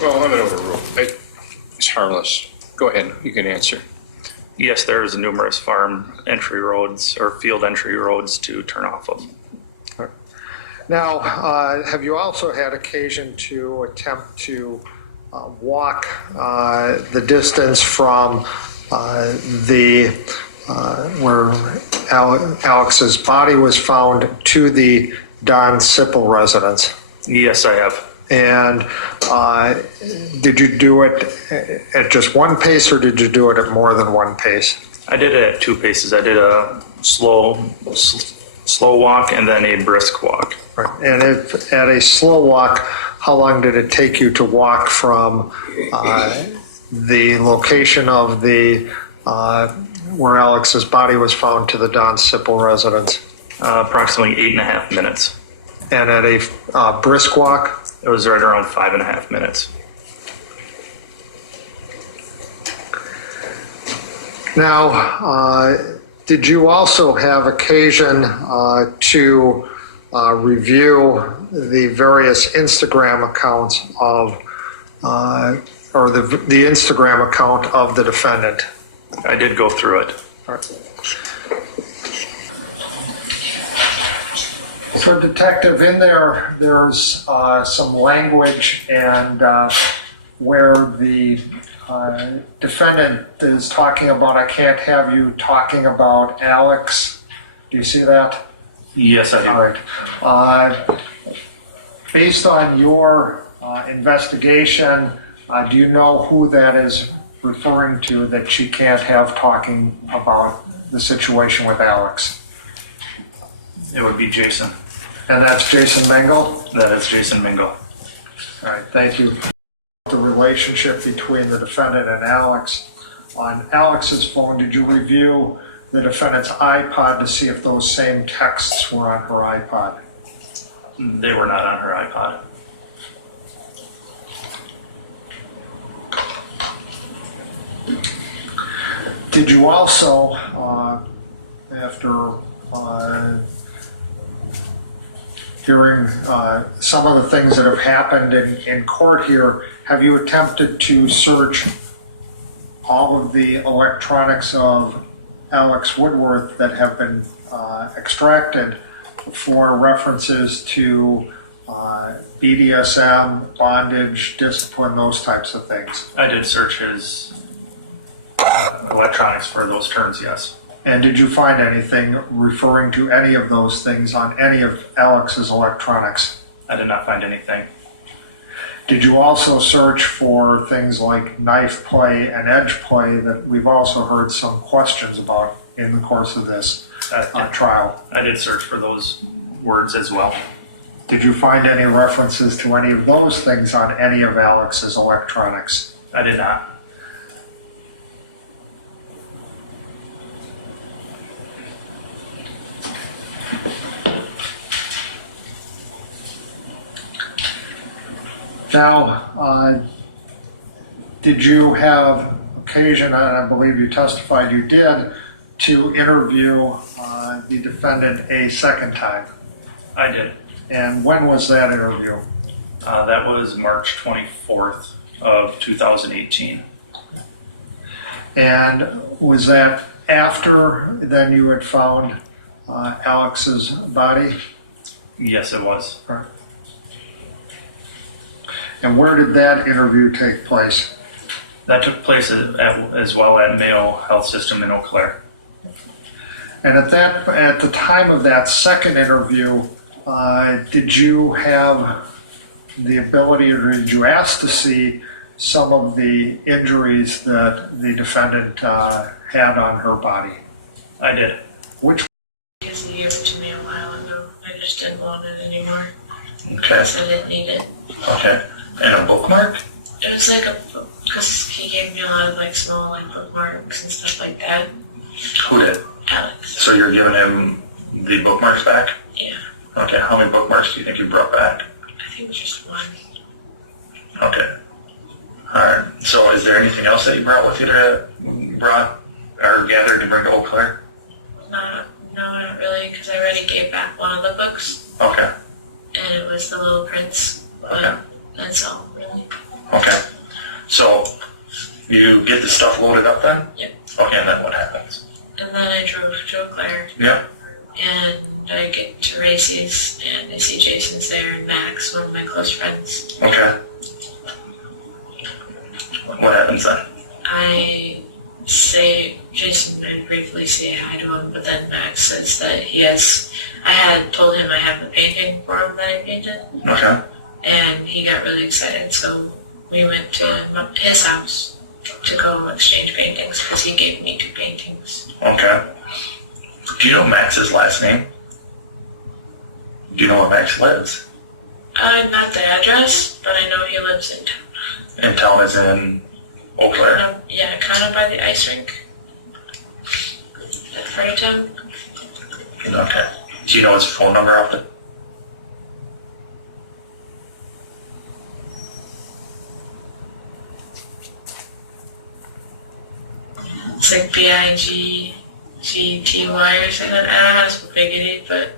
Well, I'm an overrule. It's harmless. Go ahead. You can answer. Yes, there's numerous farm entry roads or field entry roads to turn off of. Now, have you also had occasion to attempt to walk the distance from where Alex's body was found to the Don Sipple residence? Yes, I have. And did you do it at just one pace, or did you do it at more than one pace? I did it at 2 paces. I did a slow walk and then a brisk walk. Right. And if at a slow walk, how long did it take you to walk from the location of the where Alex's body was found to the Don Sipple residence? Approximately 8.5 minutes. And at a brisk walk? It was right around 5.5 minutes. Now, did you also have occasion to review the various Instagram accounts of, or the Instagram account of the defendant? I did go through it. All right. So, Detective, in there's some language and where the defendant is talking about, I can't have you talking about Alex. Do you see that? Yes, I do. All right. Based on your investigation, do you know who that is referring to that she can't have talking about the situation with Alex? It would be Jason. And that's Jason Mingle? That is Jason Mingle. All right, thank you. The relationship between the defendant and Alex. On Alex's phone, did you review the defendant's iPod to see if those same texts were on her iPod? They were not on her iPod. Did you also, after hearing some of the things that have happened in court here, have you attempted to search all of the electronics of Alex Woodworth that have been extracted for references to BDSM, bondage, discipline, those types of things? I did search his electronics for those terms, yes. And did you find anything referring to any of those things on any of Alex's electronics? I did not find anything. Did you also search for things like knife play and edge play that we've also heard some questions about in the course of this trial? I did search for those words as well. Did you find any references to any of those things on any of Alex's electronics? I did not. Now, did you have occasion, and I believe you testified you did, to interview the defendant a second time? I did. And when was that interview? That was March 24th of 2018. And was that after then you had found Alex's body? Yes, it was. And where did that interview take place? That took place as well at Mayo Health System in Eau Claire. And at the time of that second interview, did you have the ability, or did you ask to see some of the injuries that the defendant had on her body? I did. Which? He gave it to me a while ago. I just didn't want it anymore. Okay. I didn't need it. Okay. And a bookmark? It was like because he gave me a lot of like small like bookmarks and stuff like that. Who did? Alex. So you're giving him the bookmarks back? Yeah. Okay. How many bookmarks do you think you brought back? I think just one. Okay. All right. So is there anything else that you brought with you brought or gathered to bring to Eau Claire? No, not really, because I already gave back one of the books. Okay. And it was The Little Prince. But Okay. That's all, really. Okay. So you get the stuff loaded up then? Yep. Okay, and then what happens? And then I drove to Eau Claire, Yeah. and I get to Racy's, and I see Jason's there, and Max, one of my close friends. Okay. What happens then? I briefly say hi to him, but then Max says that I had told him I have the painting for him that I painted, Okay. and he got really excited, so we went to his house to go exchange paintings, because he gave me 2 paintings. Okay. Do you know Max's last name? Do you know where Max lives? Not the address, but I know he lives in town. In town is in Eau Claire. Yeah, kind of by the ice rink. That part of town. Okay. Do you know his phone number off the... It's like Biggty or something. I don't know how to spell Biggity, but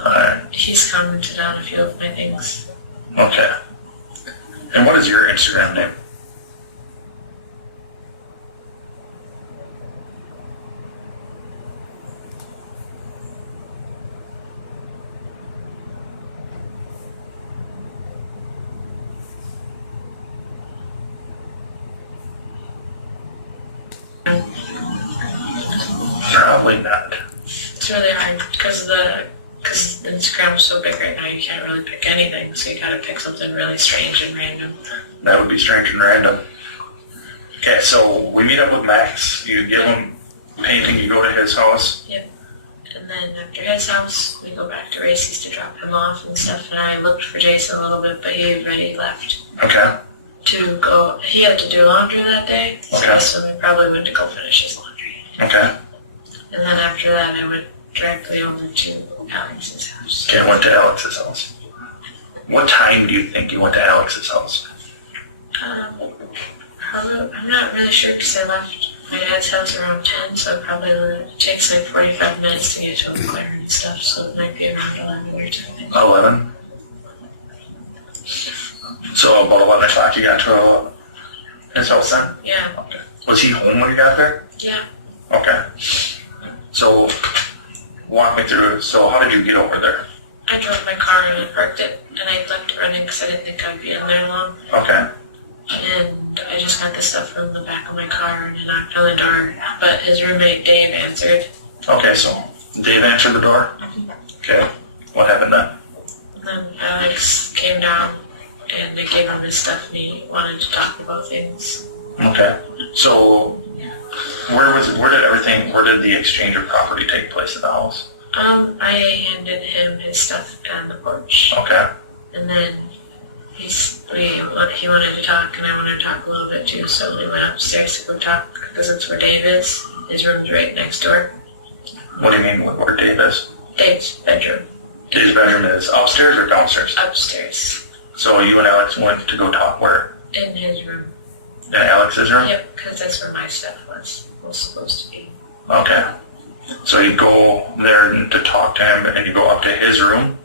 Alright. he's commented on a few of my things. Okay. And what is your Instagram name? Probably not. It's really hard because Instagram is so big right now. You can't really pick anything, so you gotta pick something really strange and random. That would be strange and random. Okay, so we meet up with Max. You give him painting, you go to his house. Yep. And then after his house, we go back to Racy's to drop him off and stuff. And I looked for Jason a little bit, but he already left Okay. to go. He had to do laundry that day, so Okay. I assumed he probably went to go finish his laundry. Okay. And then after that, I went directly over to Alex's house. Okay, went to Alex's house. What time do you think you went to Alex's house? Probably, I'm not really sure because I left my dad's house around 10, so probably it takes like 45 minutes to get to Eau Claire and stuff, so it might be around 11 or something. 11. So about 11 o'clock you got to his house then? Yeah, Okay. Was he home when you got there? yeah. Okay. So walk me through. So how did you get over there? I drove my car and I parked it, and I left it running because I didn't think I'd be in there long. Okay. And I just got the stuff from the back of my car and I knocked on the door, but his roommate Dave answered. Okay, so Dave answered the door? Okay. What happened then? And then Alex came down and I gave him his stuff and he wanted to talk about things. Okay. So where did the exchange of property take place at the house? I handed him his stuff on the porch. Okay. And then he wanted to talk and I wanted to talk a little bit too, so we went upstairs to go talk because that's where Dave is. His room's right next door. What do you mean where Dave is? Dave's bedroom. Dave's bedroom is upstairs or downstairs? Upstairs. So you and Alex went to go talk where? In his room. In Alex's room? Yep, because that's where my stuff was supposed to be. Okay. So you go there to talk to him and you go up to his room?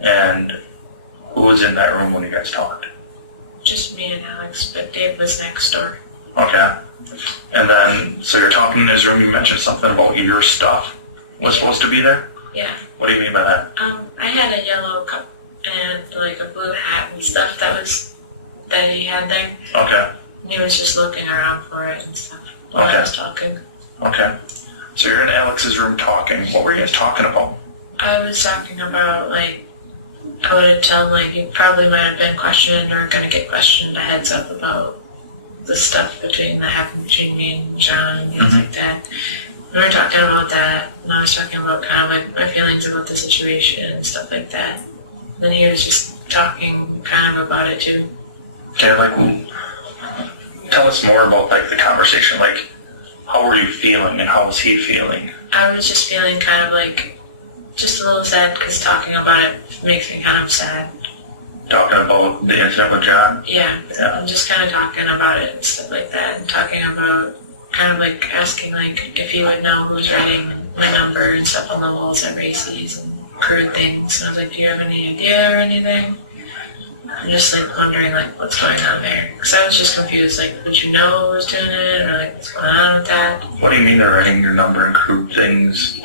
And who was in that room when you guys talked? Just me and Alex, but Dave was next door. Okay. And then, so you're talking in his room, you mentioned something about your stuff was supposed to be there? Yeah. What do you mean by that? I had a yellow cup and like a blue hat and stuff that he had there. Okay. And he was just looking around for it and stuff while Okay. I was talking. Okay. So you're in Alex's room talking. What were you guys talking about? I was talking about I would tell him you probably might have been questioned or gonna get questioned a heads up about the stuff that happened between me and John and things like that. We were talking about that, and I was talking about kind of my feelings about the situation and stuff like that. Then he was just talking kind of about it too. Okay, tell us more about the conversation. How were you feeling and how was he feeling? I was just feeling kind of just a little sad because talking about it makes me kind of sad. Talking about the incident with John? Yeah. Yeah. I'm just kind of talking about it and stuff like that, and talking about kind of asking if he would know who's writing my number and stuff on the walls at Macy's and crude things. And I was like, do you have any idea or anything? I'm just like wondering like what's going on there. Because I was just confused, like, would you know who was doing it or like what's going on with that? What do you mean they're writing your number in crude things?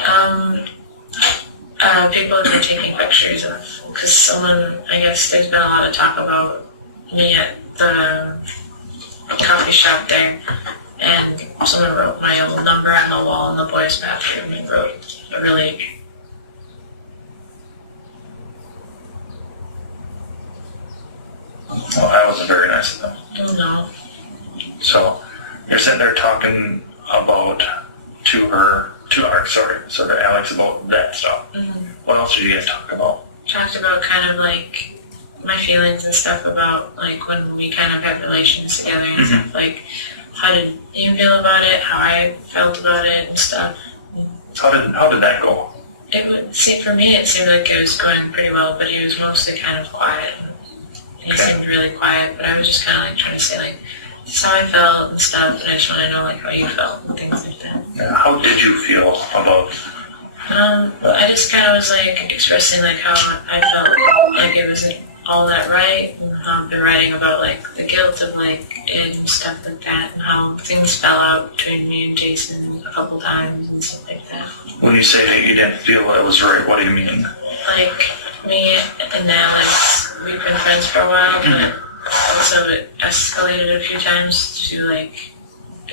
People have been taking pictures of, because someone, I guess there's been a lot of talk about me at the coffee shop there, and someone wrote my old number on the wall in the boys' bathroom and wrote a really... Well, that wasn't very nice of them. Oh no. So, you're sitting there talking about to Alex about that stuff. Mm-hmm. What else did you guys talk about? Talked about kind of like my feelings and stuff about like when we kind of had relations together and stuff. Like, how did you feel about it? How I felt about it and stuff. How did that go? It would seem for me, it seemed like it was going pretty well, but he was mostly kind of quiet. He seemed really quiet, but I was just kind of like trying to say like, this is how I felt and stuff, and I just want to know like how you felt and things like that. How did you feel about? I just kind of was like expressing like how I felt like it wasn't all that right, and how I've been writing about like the guilt of like it and stuff like that, and how things fell out between me and Jason a couple times and stuff like that. When you say that you didn't feel it was right, what do you mean? Like me and Alex, we've been friends for a while, but also it escalated a few times to like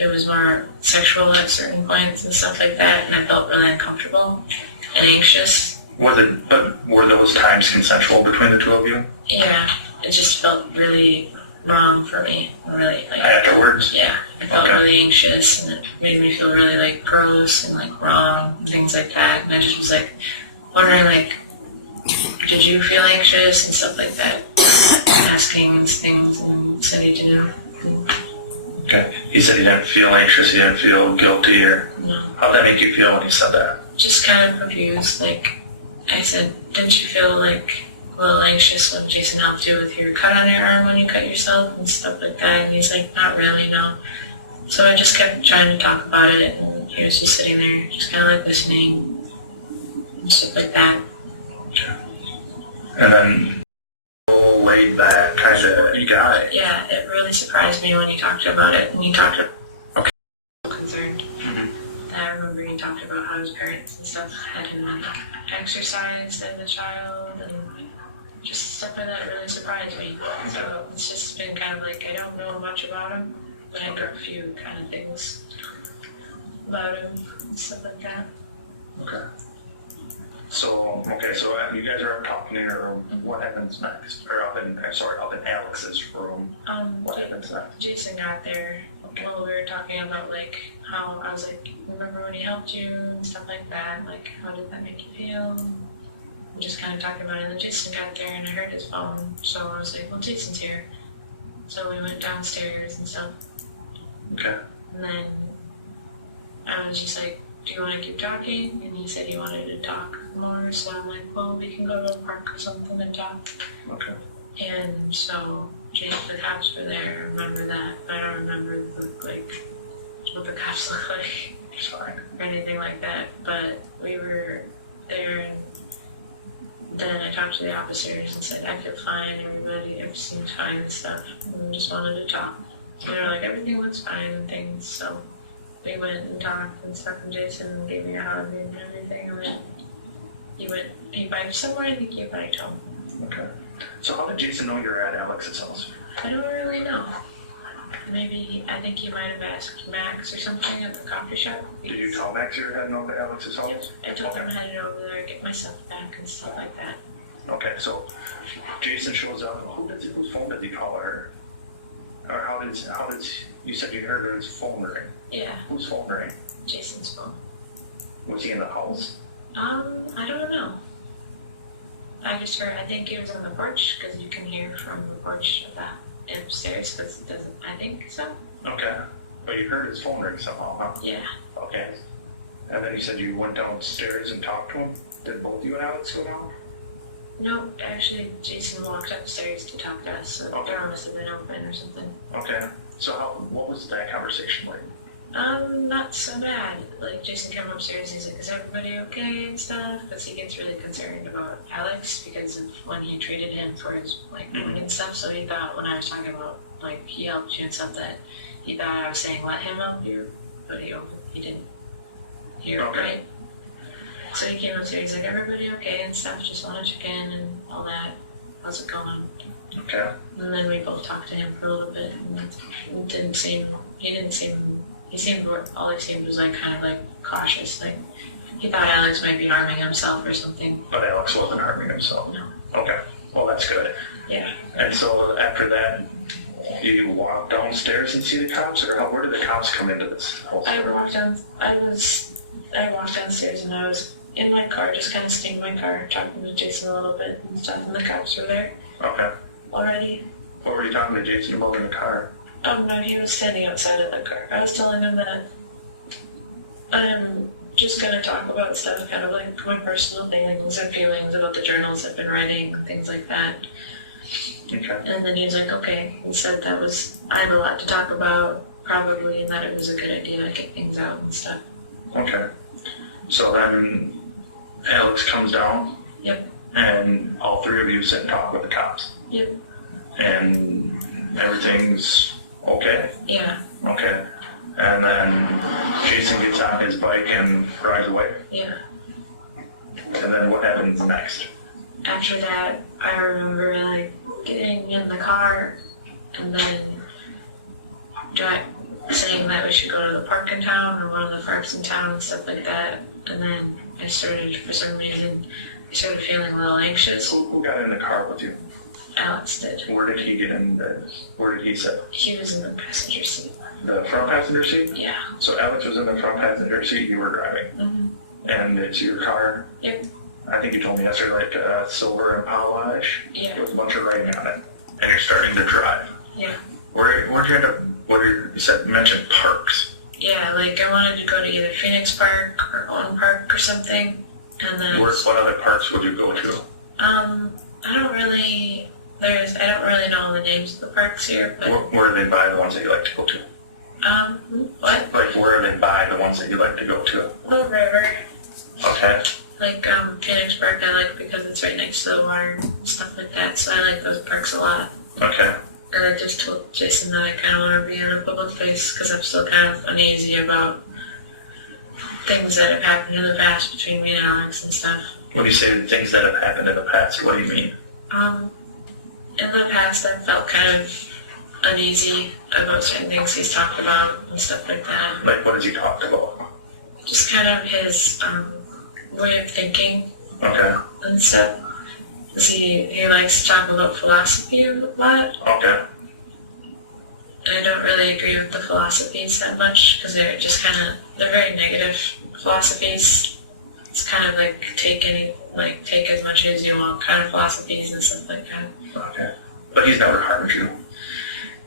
it was more sexual at certain points and stuff like that, and I felt really uncomfortable and anxious. Were those times consensual between the two of you? Yeah, it just felt really wrong for me. Really, like afterwards? Yeah, I felt really anxious, and it made me feel really like gross and like wrong and things like that. And I just was like wondering like, did you feel anxious and stuff like that? Asking things and said he didn't. Okay. He said he didn't feel anxious, he didn't feel guilty, or No. how'd that make you feel when he said that? Just kind of confused. Like I said, didn't you feel like a little anxious when Jason helped you with your cut on your arm when you cut yourself and stuff like that? And he's like, not really, no. So I just kept trying to talk about it, and he was just sitting there, just kind of like listening and stuff like that. And then laid back kind of guy. Yeah, it really surprised me when he talked about it, and he talked about concerned. I remember he talked about how his parents and stuff had him exercise as a child, and just stuff like that really surprised me. So it's just been kind of like, I don't know much about him, but I know a few kind of things about him and stuff like that. Okay. So you guys are up talking in your room. What happens next? Or up in Alex's room. What happens next? Jason got there. Well, we were talking about like how I was like, remember when he helped you and stuff like that? Like, how did that make you feel? And just kind of talking about it. And then Jason got there and I heard his phone. So I was like, well, Jason's here. So we went downstairs and stuff. Okay. And then I was just like, do you want to keep talking? And he said he wanted to talk more. So I'm like, well, we can go to a park or something and talk. Okay. And so the cops were there. I remember that. I don't remember what the cops look like. Sorry. Or anything like that. But we were there, and then I talked to the officers and said, I feel fine, everything seems fine and stuff. And just wanted to talk. So they were like, everything looks fine and things. So we went and talked and stuff, and Jason gave me a hug and everything. And then he biked somewhere. I think he biked home. Okay. So how did Jason know you were at Alex's house? I don't really know. Maybe, I think he might have asked Max or something at the coffee shop. Did you tell Max you were heading over to Alex's house? I told him I had to over there, get myself back and stuff like that. Okay, so Jason shows up. Whose phone did he call her? Or how did you said you heard his phone ring? Yeah. Whose phone rang? Jason's phone. Was he in the house? I don't know. I just heard, I think he was on the porch, because you can hear from the porch of that upstairs, because it doesn't, I think so. Okay. But you heard his phone ring somehow, huh? Yeah. Okay. And then you said you went downstairs and talked to him? Did both you and Alex go down? No, actually, Jason walked upstairs to talk to us, so the door must have been open or something. Okay. So what was that conversation like? Not so bad. Like, Jason came upstairs, he's like, is everybody okay and stuff? Because he gets really concerned about Alex because of when he treated him for his, like, wound and stuff. So he thought when I was talking about, like, he helped you and stuff, that he thought I was saying let him help you, but he didn't hear it right. So he came upstairs, he's like, everybody okay and stuff, just want to check in and all that. How's it going? Okay. And then we both talked to him for a little bit, and all he seemed was like kind of like cautious, like he thought Alex might be harming himself or something. But Alex wasn't harming himself? No. Okay, well, that's good. Yeah. And so after that, you walk downstairs and see the cops, or where did the cops come into this whole story? I walked downstairs and I was in my car, just kind of staying in my car, talking to Jason a little bit and stuff, and the cops were there Okay. already. What were you talking to Jason about in the car? Oh no, he was standing outside of the car. I was telling him that I'm just gonna talk about stuff, kind of like my personal things and feelings about the journals I've been writing, things like that. Okay. And then he's like, okay. He said I have a lot to talk about, probably, and that it was a good idea to get things out and stuff. Okay. So then Alex comes down. Yep. And all three of you sit and talk with the cops. Yep. And everything's okay? Yeah. Okay. And then Jason gets on his bike and rides away. Yeah. And then what happens next? After that, I remember like getting in the car and then saying that we should go to the park in town or one of the parks in town and stuff like that. And then I started, for some reason, feeling a little anxious. Who got in the car with you? Alex did. Where did he get in? Where did he sit? He was in the passenger seat. The front passenger seat? Yeah. So Alex was in the front passenger seat, you were driving. Mm-hmm. And it's your car? Yep. I think you told me yesterday, like silver Impala-ish. Yeah. There was a bunch of writing on it. And you're starting to drive. Yeah. Where'd you end up, mentioned parks? Yeah, like I wanted to go to either Phoenix Park or Owen Park or something. And then What other parks would you go to? I don't really know the names of the parks here, but Where are they by the ones that you like to go to? what? Like where are they by the ones that you like to go to? Little River. Okay. Like Phoenix Park I like because it's right next to the water and stuff like that, so I like those parks a lot. Okay. And I just told Jason that I kind of want to be in a public place because I'm still kind of uneasy about things that have happened in the past between me and Alex and stuff. When you say things that have happened in the past, what do you mean? In the past I felt kind of uneasy about certain things he's talked about and stuff like that. Like what has he talked about? Just kind of his way of thinking Okay. and stuff. Because he likes to talk about philosophy a lot. Okay. And I don't really agree with the philosophies that much because they're very negative philosophies. It's kind of like take as much as you want kind of philosophies and stuff like that. Okay. But he's never harmed you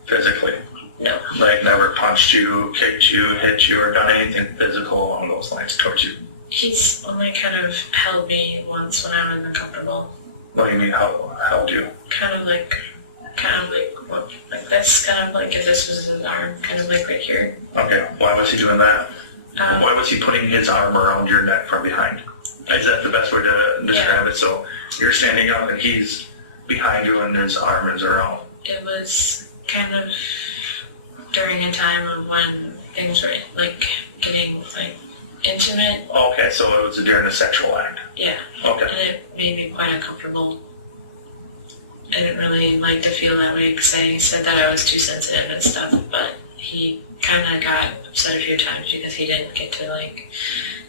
physically? No. Like never punched you, kicked you, hit you, or done anything physical along those lines towards you? He's only kind of held me once when I was uncomfortable. What do you mean, how held you? Kind of like that's kind of like if this was his arm, kind of like right here. Okay, why was he doing that? Why was he putting his arm around your neck from behind? Is that the best way to describe it? So you're standing up and he's behind you and his arm is around. It was kind of during a time of when things were like getting like intimate. Okay, so it was during a sexual act. Yeah. Okay. And it made me quite uncomfortable. I didn't really like to feel that way because he said that I was too sensitive and stuff, but he kind of got upset a few times because he didn't get to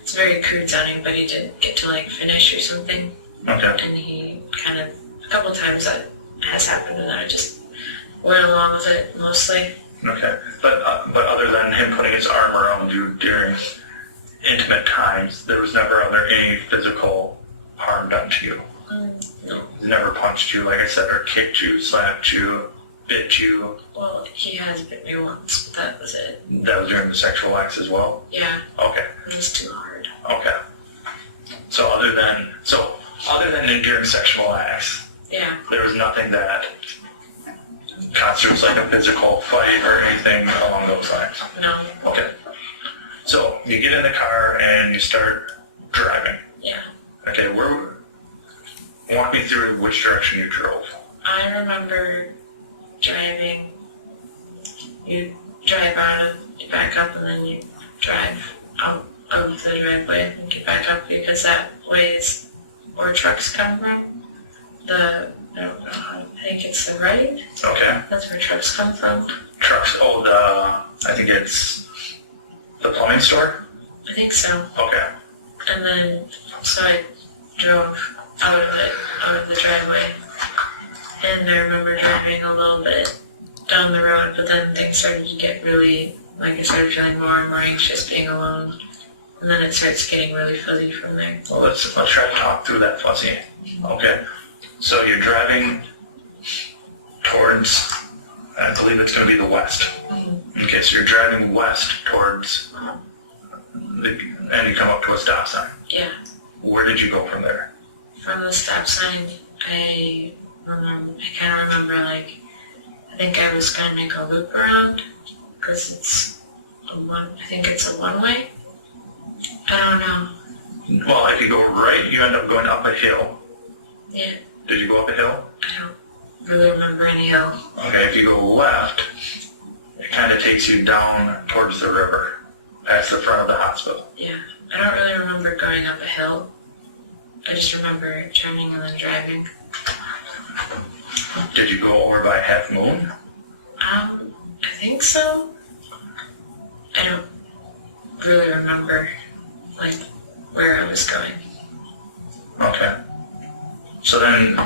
it's very crude sounding, but he didn't get to finish or something. Okay. And he kind of, a couple times that has happened and I just went along with it mostly. Okay. But other than him putting his arm around you during intimate times, there was never any physical harm done to you? No. He's never punched you, like I said, or kicked you, slapped you, bit you? Well, he has bit me once, but that was it. That was during the sexual acts as well? Yeah. Okay. It was too hard. Okay. So other than during sexual acts, Yeah. there was nothing that constitutes like a physical fight or anything along those lines? No. Okay. So you get in the car and you start driving. Yeah. Okay, walk me through which direction you drove. I remember driving. You drive you back up, and then you drive out of the driveway and get back up, because that way is where trucks come from. I don't know, I think it's the right. Okay. That's where trucks come from. Trucks, I think it's the plumbing store? I think so. Okay. And then, so I drove out of the driveway. And I remember driving a little bit down the road, but then things started to get really, like I started feeling more and more anxious being alone. And then it starts getting really fuzzy from there. Well, let's try to talk through that fuzzy. Okay. So you're driving towards, I believe it's going to be the west. Mm-hmm. Okay, so you're driving west towards, and you come up to a stop sign. Yeah. Where did you go from there? From the stop sign, I kind of remember, like, I think I was going to make a loop around, because I think it's a one-way. I don't know. Well, if you go right, you end up going up a hill. Yeah. Did you go up a hill? I don't really remember any hill. Okay, if you go left, it kind of takes you down towards the river, past the front of the hospital. Yeah. I don't really remember going up a hill. I just remember turning and then driving. Did you go over by Half Moon? I think so. I don't really remember, like, where I was going. Okay. So then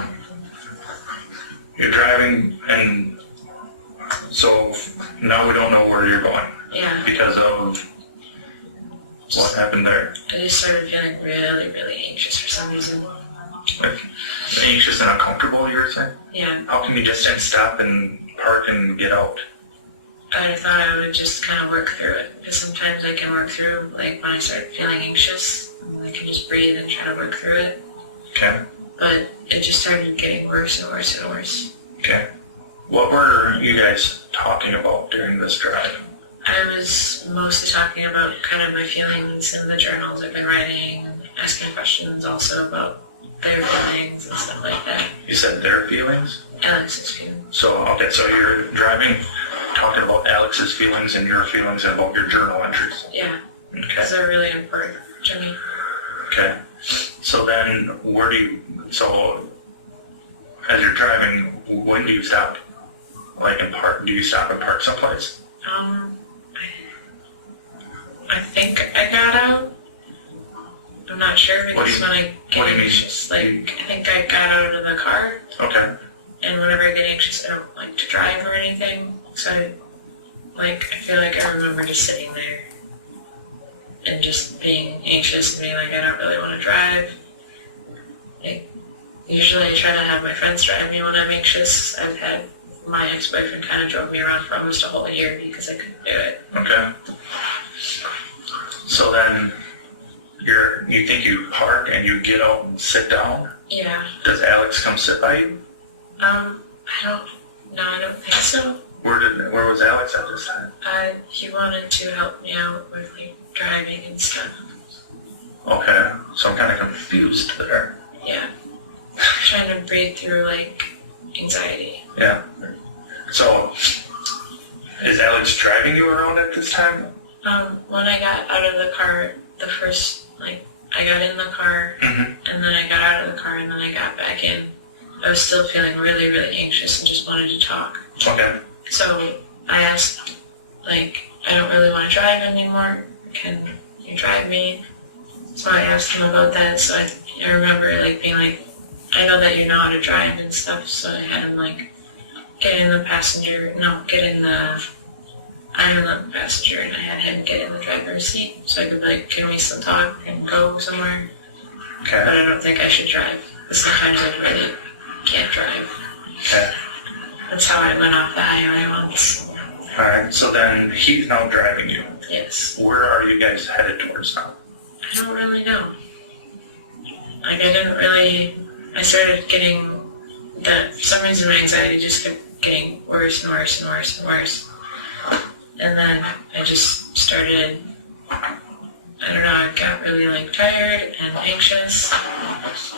you're driving, and so now we don't know where you're going. Yeah. Because of what happened there. I just started feeling really, really anxious for some reason. Like, anxious and uncomfortable, you were saying? Yeah. How can you just stop and park and get out? I thought I would just kind of work through it, because sometimes I can work through, like, when I start feeling anxious, I can just breathe and try to work through it. Okay. But it just started getting worse and worse and worse. Okay. What were you guys talking about during this drive? I was mostly talking about kind of my feelings and the journals I've been writing, and asking questions also about their feelings and stuff like that. You said their feelings? Alex's feelings. So, okay, so you're driving, talking about Alex's feelings and your feelings and about your journal entries. Yeah. Okay. Because they're really important to me. Okay. So then, so as you're driving, when do you stop? Like in park, do you stop and park someplace? I think I got out. I'm not sure, because when I get anxious, like, I think I got out of the car. Okay. And whenever I get anxious, I don't like to drive or anything. So I feel like I remember just sitting there and just being anxious and being like, I don't really want to drive. Like, usually I try to have my friends drive me when I'm anxious. I've had my ex-boyfriend kind of drove me around for almost a whole year because I couldn't do it. Okay. So then you think you park and you get out and sit down? Yeah. Does Alex come sit by you? I don't think so. Where was Alex at this time? He wanted to help me out with, like, driving and stuff. Okay, so I'm kind of confused there. Yeah. Trying to breathe through, like, anxiety. Yeah. So, is Alex driving you around at this time? When I got out of the car, I got in the car, and then I got out of the car, and then I got back in. I was still feeling really, really anxious and just wanted to talk. Okay. So I asked, like, I don't really want to drive anymore. Can you drive me? So I asked him about that. So I remember, like, being like, I know that you know how to drive and stuff. So I had him, like, I'm the passenger, and I had him get in the driver's seat. So I could be like, can we still talk and go somewhere? Okay. But I don't think I should drive. Because sometimes I really can't drive. Okay. That's how I went off the highway once. Alright, so then he's now driving you. Yes. Where are you guys headed towards now? I don't really know. Like, I started getting for some reason my anxiety just kept getting worse and worse and worse and worse. And then I just started I don't know, I got really like tired and anxious,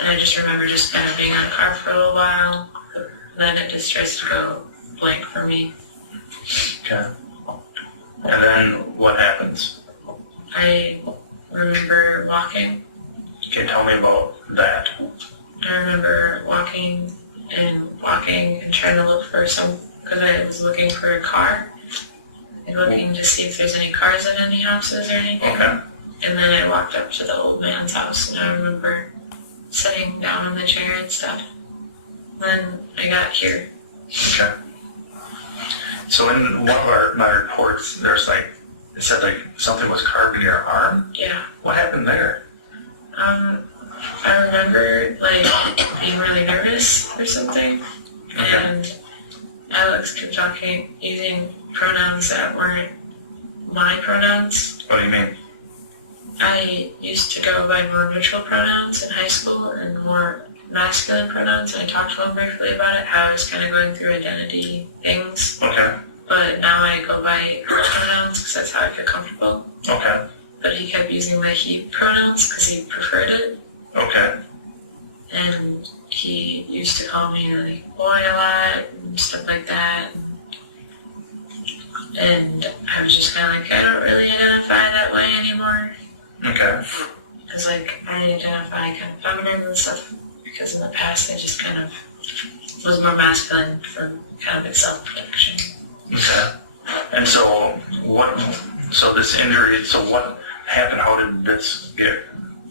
and I just remember just kind of being in the car for a little while, and then it just starts to go blank for me. Okay. And then what happens? I remember walking. Okay, tell me about that. I remember walking and trying to look for because I was looking for a car, and looking to see if there's any cars in any houses or anything. Okay. And then I walked up to the old man's house, and I remember sitting down in the chair and stuff. Then I got here. Okay. So in one of my reports, there's it said something was carved in your arm. Yeah. What happened there? I remember being really nervous or something, and Alex kept using pronouns that weren't my pronouns. What do you mean? I used to go by more neutral pronouns in high school and more masculine pronouns, and I talked to him briefly about it, how I was kind of going through identity things. Okay. But now I go by her pronouns because that's how I feel comfortable. Okay. But he kept using the he pronouns because he preferred it. Okay. And he used to call me boy a lot and stuff like that. And I was just kind of I don't really identify that way anymore. Okay. Because I identify kind of feminine and stuff, because in the past I just kind of was more masculine for kind of self-protection. Okay. And so this injury, so what happened? How did this get,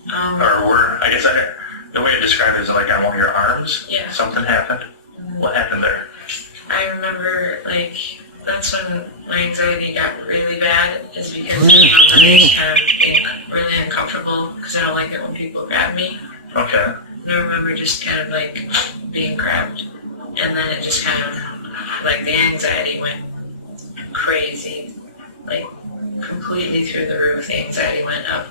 the way I described it is on one of your arms? Yeah. Something happened? What happened there? I remember, that's when my anxiety got really bad, is because I remember me kind of being really uncomfortable because I don't like it when people grab me. Okay. And I remember just kind of being grabbed, and then it just kind of the anxiety went crazy, completely through the roof. The anxiety went up.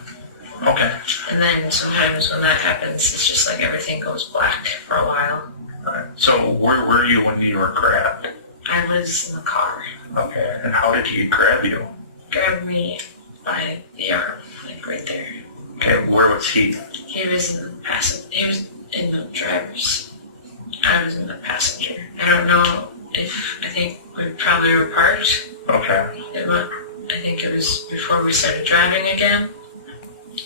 Okay. And then sometimes when that happens, it's just everything goes black for a while. All right. So where were you when you were grabbed? I was in the car. Okay. And how did he grab you? Grabbed me by the arm, right there. Okay. Where was he? He was in the passenger. He was in the driver's. I was in the passenger. I don't know if, I think we probably were parked. Okay. I think it was before we started driving again.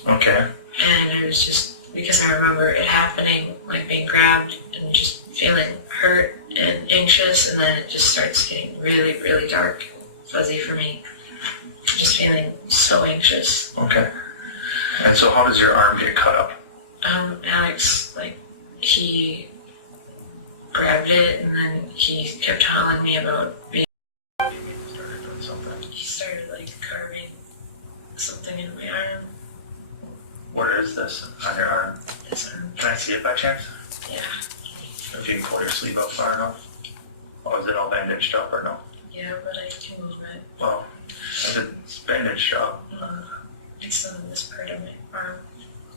Okay. And it was just because I remember it happening, being grabbed and just feeling hurt and anxious, and then it just starts getting really, really dark, fuzzy for me. Just feeling so anxious. Okay. And so how does your arm get cut up? Alex, he grabbed it, and then he kept telling me about being. He started carving something in my arm. Where is this on your arm? This arm. Can I see it by chance? Yeah. If you can pull your sleeve up far enough? Oh, is it all bandaged up or no? Yeah, but I can move it. Well, if it's bandaged up. It's on this part of my arm.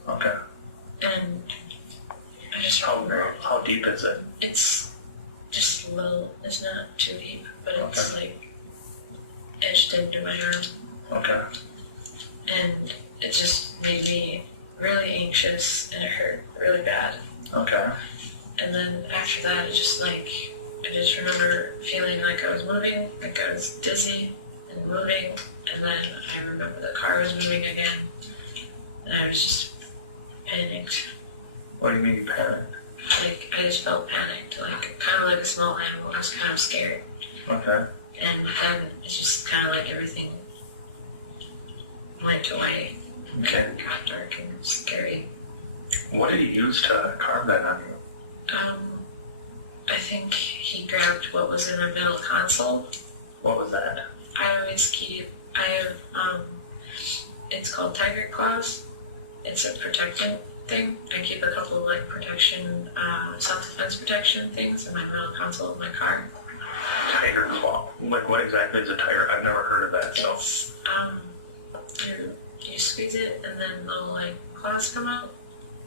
Okay. And I just remember. How deep is it? It's just a little, it's not too deep, but it's edged into my arm. Okay. And it just made me really anxious, and it hurt really bad. Okay. And then after that, it just I just remember feeling I was moving, I was dizzy and moving, and then I remember the car was moving again, and I was just panicked. What do you mean you panicked? I just felt panicked, kind of like a small animal. I was kind of scared. Okay. And then it's just kind of everything went away. Okay. It got dark and scary. What did he use to carve that on you? I think he grabbed what was in the middle console. What was that? It's called Tiger Claws. It's a protective thing. I keep a couple of protection, self-defense protection things in my middle console of my car. Tiger claw. What exactly is a tiger? I've never heard of that. So. It's, you squeeze it and then little claws come out.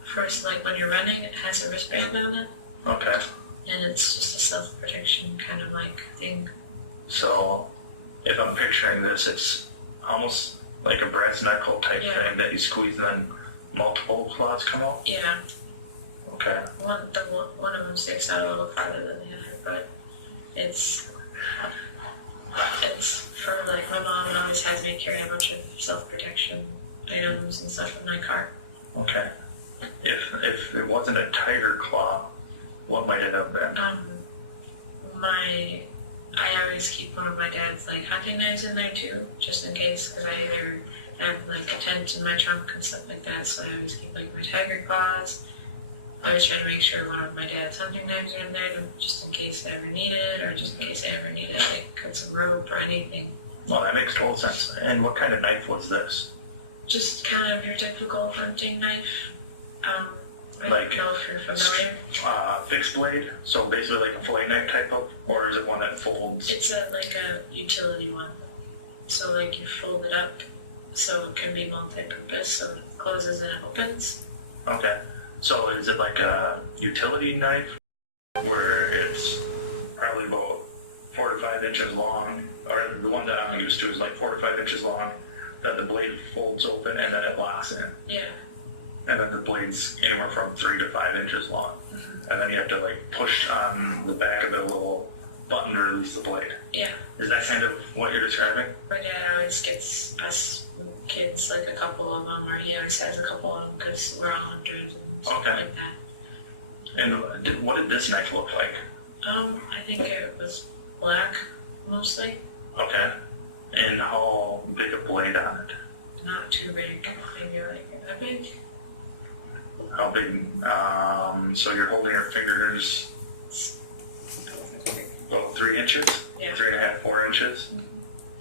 First, when you're running, it has a wristband on it. Okay. And it's just a self-protection kind of thing. So, if I'm picturing this, it's almost like a brass knuckle type Yeah. thing that you squeeze and then multiple claws come out? Yeah, Okay. one of them sticks out a little farther than the other, but it's for like my mom always has me carry a bunch of self-protection items and stuff in my car. Okay. If it wasn't a tiger claw, what might it have been? I always keep one of my dad's like hunting knives in there too, just in case, because I either have like a tent in my trunk and stuff like that, so I always keep like my tiger claws. I always try to make sure one of my dad's hunting knives are in there, just in case I ever need it, or just in case I ever need it, like cut some rope or anything. Well, that makes total sense. And what kind of knife was this? Just kind of your typical hunting knife. I Like- don't know if you're familiar. Fixed blade? So basically like a fillet knife type of, or is it one that folds? It's like a utility one. So like you fold it up so it can be multi-purpose, so it closes and it opens. Okay. So is it like a utility knife where it's probably about 4 to 5 inches long, or the one that I'm used to is like 4 to 5 inches long, that the blade folds open and then it locks in. Yeah. And then the blade's anywhere from 3 to 5 inches long. And then you have to like push on the back of the little button to release the blade. Yeah. Is that kind of what you're describing? My dad always gets us kids like a couple of them, or he always has a couple of them because we're all hunters and stuff Okay. like that. And what did this knife look like? I think it was black mostly, Okay. And how big a blade on it? not too big. Maybe like that big. How big? So you're holding your fingers about 3 inches? Yeah. 3.5, 4 inches?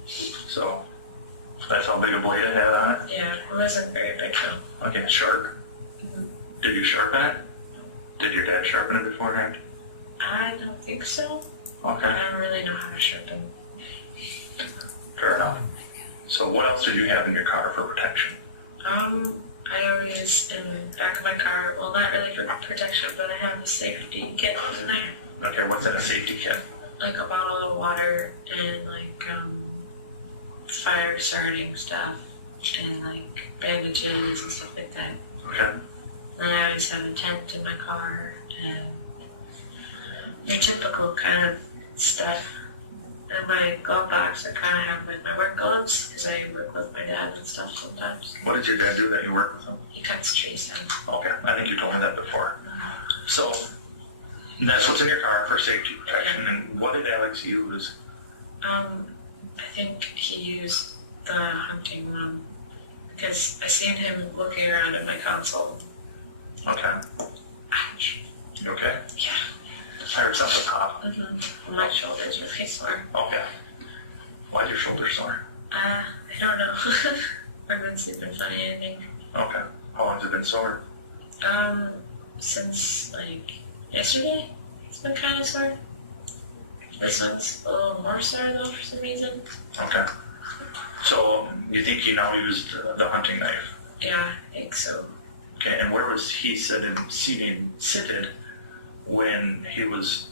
So that's how big a blade it had on it? Yeah, it wasn't very big though. Okay, sharp. Did you sharpen it? Did your dad sharpen it beforehand? I don't think so. Okay, I don't really know how to sharpen. fair enough. So what else did you have in your car for protection? I always in the back of my car, well, not really for protection, but I have a safety kit in there. Okay, what's in a safety kit? Like a bottle of water and like fire starting stuff and like bandages and stuff like that. Okay. And I always have a tent in my car and your typical kind of stuff. And my glove box, I kind of have like my work gloves because I work with my dad and stuff sometimes. What did your dad do that you work with him? He cuts trees down. Okay, I think you told me that before. So that's what's in your car for safety protection. And what did Alex use? I think he used the hunting one because I seen him looking around at my console. Okay. Ouch. You okay? Yeah. I heard something pop. My shoulder's really sore. Okay. Why's your shoulder sore? I don't know. I've been sleeping funny, I think. Okay. How long's it been sore? Since like yesterday, it's been kind of sore. This one's a little more sore though for some reason. Okay. So you think he now used the hunting knife? Yeah, I think so. Okay. And where was he seated when he was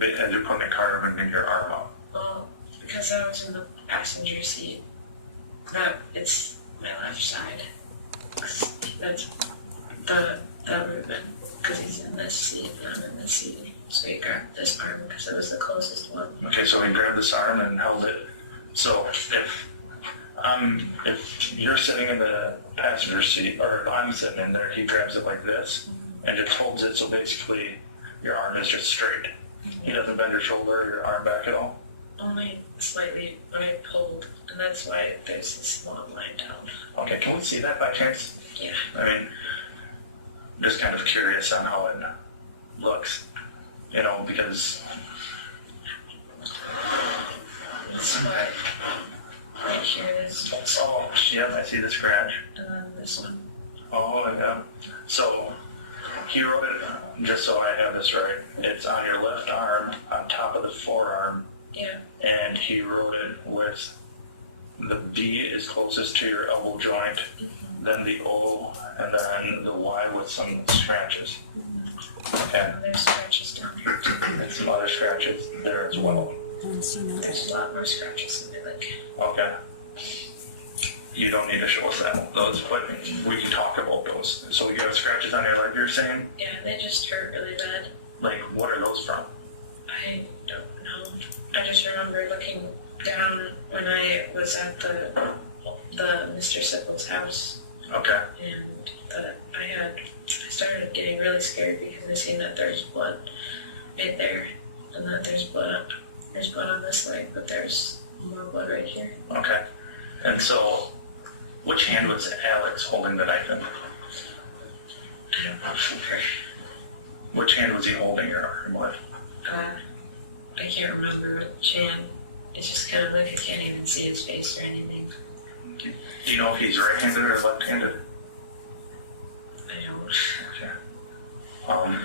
as you're putting the car in your arm out? Well, because I was in the passenger seat, but it's my left side. That's that would have been because he's in this seat and I'm in this seat. So he grabbed this arm because it was the closest one. Okay, so he grabbed this arm and held it. So if you're sitting in the passenger seat, or I'm sitting in there, he grabs it like this and just holds it. So basically, your arm is just straight. He doesn't bend your shoulder or your arm back at all. Only slightly when I pulled, and that's why there's this long line down. Okay, can we see that by chance? Yeah. I mean, just kind of curious on how it looks, you know, because This one right here is, oh, yep, I see the scratch. and then this one. Oh, yeah. So he wrote it, just so I have this right, it's on your left arm, on top of the forearm, Yeah. and he wrote it with the B is closest to your elbow joint, then the O, and then the Y with some scratches. Okay, And there's scratches down here too. and some other scratches there as well. There's a lot more scratches than I like. Okay. you don't need to show us those, but we can talk about those. So you have scratches on your leg, you're saying? Yeah, they just hurt really bad. Like, what are those from? I don't know. I just remember looking down when I was at the Mr. Sipple's house, Okay. and I started getting really scared because I seen that there's blood right there, and that there's blood on this leg, but there's more blood right here. Okay. And so, which hand was Alex holding the knife in? I don't know. Which hand was he holding or what? I can't remember which hand. It's just kind of like I can't even see his face or anything. Do you know if he's right-handed or left-handed? I don't. Okay.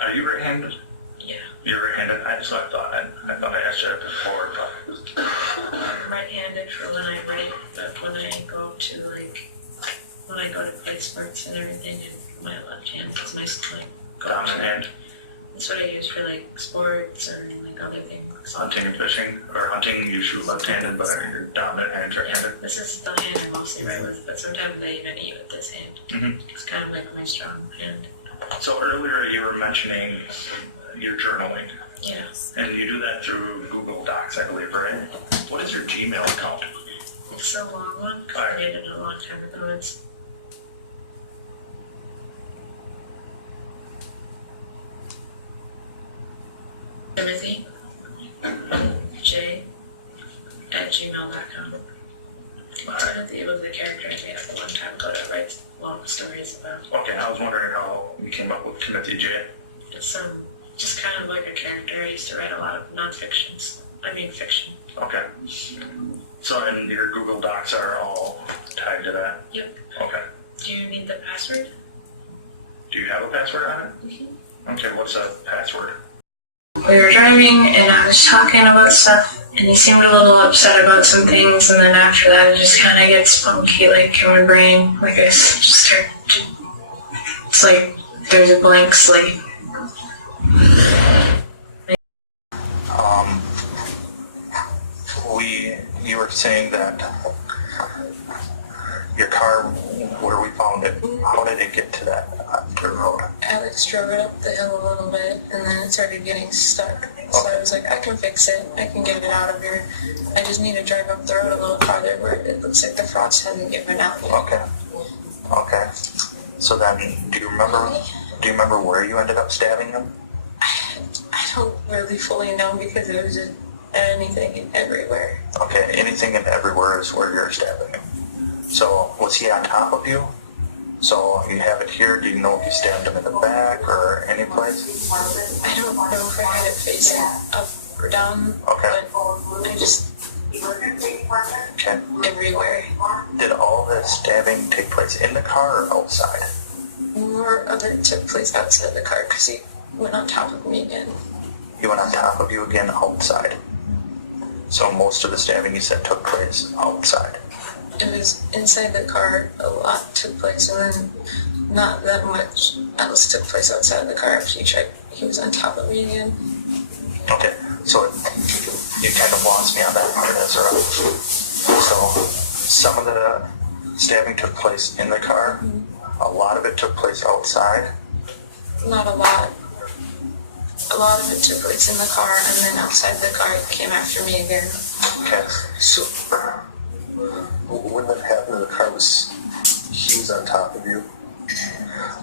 Are you right-handed? Yeah. You're right-handed. I thought I asked you that before, but I'm right-handed for when I write, but when I go to play sports and everything, and my left hand is my dominant hand. That's what I use for like sports and like other things. Hunting and fishing, or hunting you shoot left-handed, but your dominant hand is right-handed. This is the hand I mostly write with, but sometimes I even eat with this hand. Mm-hmm. It's kind of like my strong hand. So earlier you were mentioning your journaling, Yes. and you do that through Google Docs, I believe, right? What is your Gmail account? It's a long one. I did it a long time ago. It's Timothy J at gmail.com. Timothy was the character I made up a long time ago that writes long stories about. Okay, I was wondering how you came up with Timothy J. It's just kind of like a character. I used to write a lot of fiction. Okay. So and your Google Docs are all tied to that? Yep. Okay. Do you need the password? Do you have a password on it? Mm-hmm. Okay, what's that password? We were driving and I was talking about stuff and he seemed a little upset about some things, and then after that it just kind of gets funky like in my brain. Like I just start to, it's like there's a blank slate. You were saying that your car, where we found it, how did it get to that dirt road? Alex drove it up the hill a little bit and then it started getting stuck. So I was like, I can fix it. I can get it out of here. I just need to drive up the road a little farther where it looks like the frost hasn't given out yet. Okay. So then, do you remember where you ended up stabbing him? I don't really fully know because it was just anything and everywhere. Okay, anything and everywhere is where you're stabbing him. So, was he on top of you? So, you have it here. Do you know if you stabbed him in the back or any place? I don't know if I had it facing up or down. Okay. But I just... Okay. everywhere. Did all the stabbing take place in the car or outside? More of it took place outside the car because he went on top of me again. He went on top of you again outside. So most of the stabbing you said took place outside. It was inside the car, a lot took place, and then not that much else took place outside the car after he was on top of me again. Okay, so you kind of lost me on that part, Ezra. So some of the stabbing took place in the car. Mm-hmm. A lot of it took place outside. Not a lot. A lot of it took place in the car, and then outside the car, it came after me again. Okay. So, when that happened, the car he was on top of you.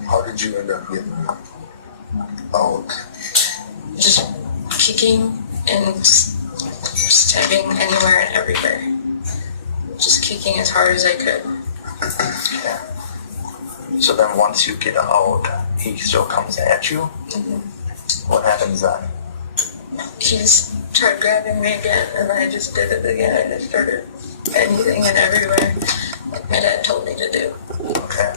How did you end up getting out? Just kicking and stabbing anywhere and everywhere. Just kicking as hard as I could. Okay. So then once you get out, he still comes at you? Mm-hmm. What happens then? He just tried grabbing me again, and I just did it again. I just started anything and everywhere, like my dad told me to do. Okay.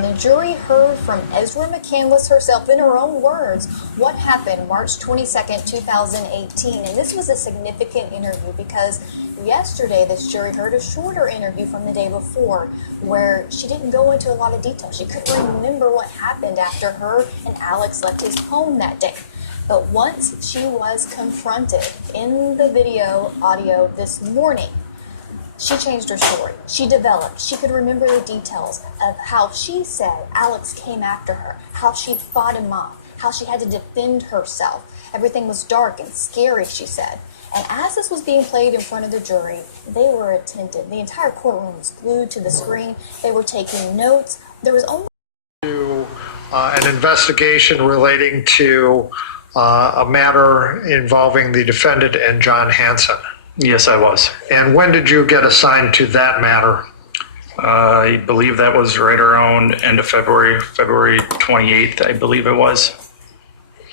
The jury heard from Ezra McCandless herself in her own words what happened March 22nd, 2018. And this was a significant interview because yesterday this jury heard a shorter interview from the day before where she didn't go into a lot of detail. She couldn't remember what happened after her and Alex left his home that day. But once she was confronted in the video audio this morning, she changed her story. She developed. She could remember the details of how she said Alex came after her, how she fought him off, how she had to defend herself. Everything was dark and scary, she said. And as this was being played in front of the jury, they were attentive. The entire courtroom was glued to the screen. They were taking notes. There was only An investigation relating to a matter involving the defendant and John Hanson. Yes, I was. And when did you get assigned to that matter? I believe that was right around end of February 28th, I believe it was.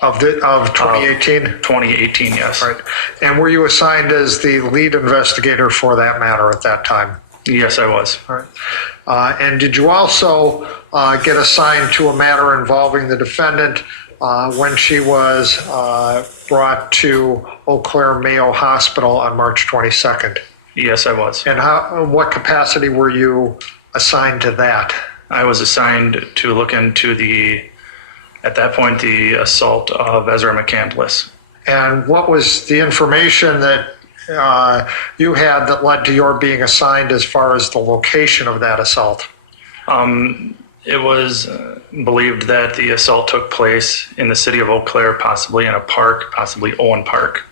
Of 2018? 2018, yes. Right. And were you assigned as the lead investigator for that matter at that time? Yes, I was. All right. And did you also get assigned to a matter involving the defendant when she was brought to Eau Claire Mayo Hospital on March 22nd? Yes, I was. And what capacity were you assigned to that? I was assigned to look into at that point, the assault of Ezra McCandless. And what was the information that you had that led to your being assigned as far as the location of that assault? It was believed that the assault took place in the city of Eau Claire, possibly in a park, possibly Owen Park.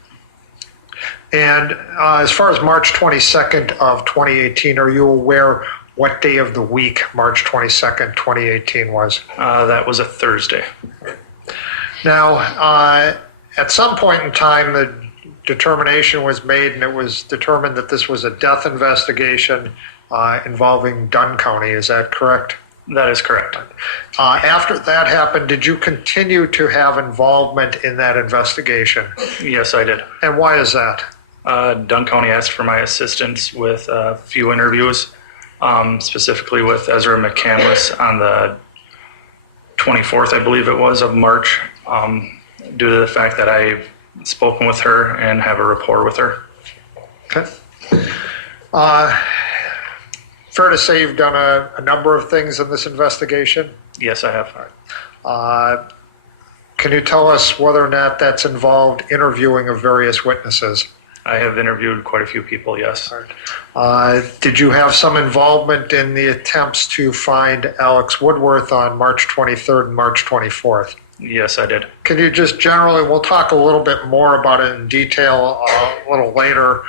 And as far as March 22nd of 2018, are you aware what day of the week March 22nd, 2018 was? That was a Thursday. Now, at some point in time, the determination was made, and it was determined that this was a death investigation involving Dunn County. Is that correct? That is correct. After that happened, did you continue to have involvement in that investigation? Yes, I did. And why is that? Dunn County asked for my assistance with a few interviews, specifically with Ezra McCandless on the 24th, I believe it was, of March, due to the fact that I've spoken with her and have a rapport with her. Okay. Fair to say you've done a number of things in this investigation? Yes, I have. Can you tell us whether or not that's involved interviewing of various witnesses? I have interviewed quite a few people, yes. Did you have some involvement in the attempts to find Alex Woodworth on March 23rd and March 24th? Yes, I did. Can you just generally, we'll talk a little bit more about it in detail a little later.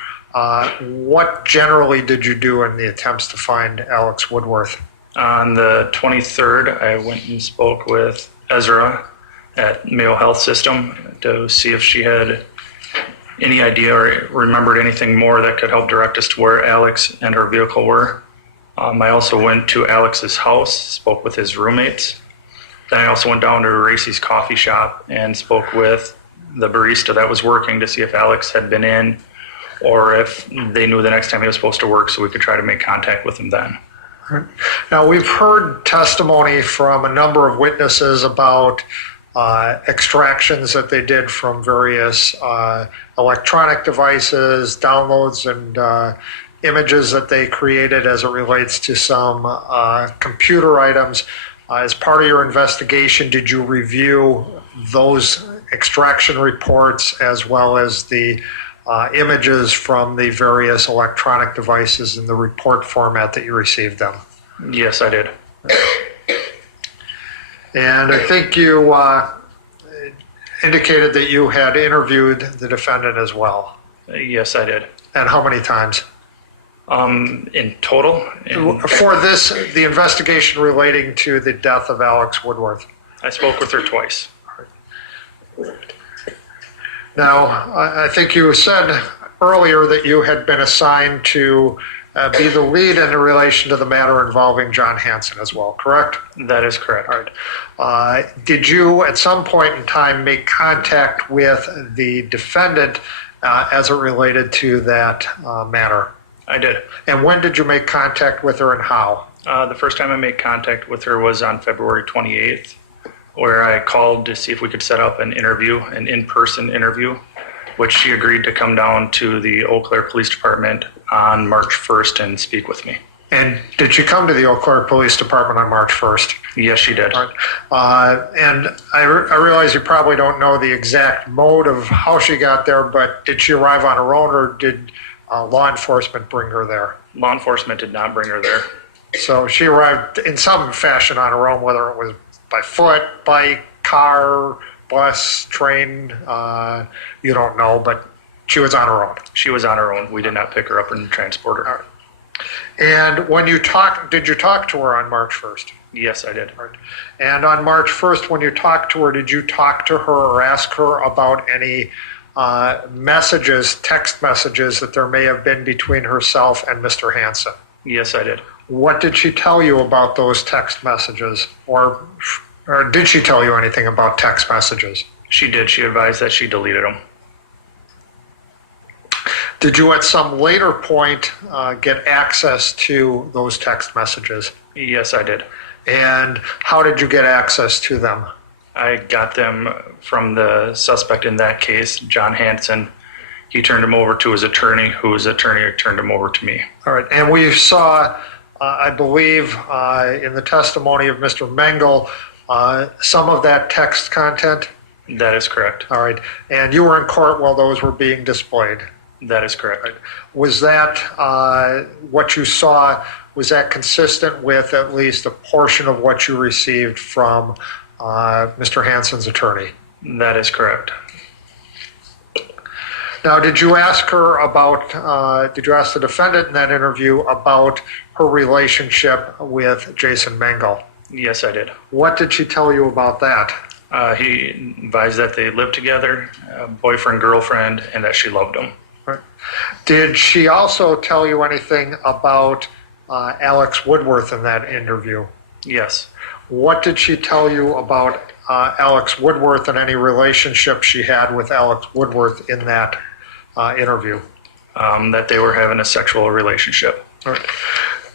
What generally did you do in the attempts to find Alex Woodworth? On the 23rd, I went and spoke with Ezra at Mayo Health System to see if she had any idea or remembered anything more that could help direct us to where Alex and her vehicle were. I also went to Alex's house, spoke with his roommates. Then I also went down to Racy's coffee shop and spoke with the barista that was working to see if Alex had been in or if they knew the next time he was supposed to work so we could try to make contact with him then. Now, we've heard testimony from a number of witnesses about extractions that they did from various electronic devices, downloads and images that they created as it relates to some computer items. As part of your investigation, did you review those extraction reports as well as the images from the various electronic devices in the report format that you received them? Yes, I did. And I think you indicated that you had interviewed the defendant as well. Yes, I did. And how many times? In total? For this, the investigation relating to the death of Alex Woodworth. I spoke with her twice. Now, I think you said earlier that you had been assigned to be the lead in relation to the matter involving John Hanson as well, correct? That is correct. All right. Did you at some point in time make contact with the defendant as it related to that matter? I did. And when did you make contact with her and how? The first time I made contact with her was on February 28th, where I called to see if we could set up an interview, an in-person interview, which she agreed to come down to the Eau Claire Police Department on March 1st and speak with me. And did she come to the Eau Claire Police Department on March 1st? Yes, she did. And I realize you probably don't know the exact mode of how she got there, but did she arrive on her own, or did law enforcement bring her there? Law enforcement did not bring her there. So she arrived in some fashion on her own, whether it was by foot, bike, car, bus, train, you don't know, but she was on her own. She was on her own. We did not pick her up and transport her. And when you talked, did you talk to her on March 1st? Yes, I did. And on March 1st, when you talked to her, did you talk to her or ask her about any messages, text messages that there may have been between herself and Mr. Hansen? Yes, I did. What did she tell you about those text messages? Or did she tell you anything about text messages? She did. She advised that she deleted them. Did you at some later point get access to those text messages? Yes, I did. And how did you get access to them? I got them from the suspect in that case, John Hansen. He turned them over to his attorney, whose attorney turned them over to me. All right. And we saw, I believe, in the testimony of Mr. Mengel, some of that text content? That is correct. All right. And you were in court while those were being displayed? That is correct. Was that, what you saw, was that consistent with at least a portion of what you received from Mr. Hansen's attorney? That is correct. Now, did you ask her about, did you ask the defendant in that interview about her relationship with Jason Mengel? Yes, I did. What did she tell you about that? He advised that they lived together, boyfriend, girlfriend, and that she loved him. Right. Did she also tell you anything about Alex Woodworth in that interview? Yes. What did she tell you about Alex Woodworth and any relationship she had with Alex Woodworth in that interview? That they were having a sexual relationship. Right.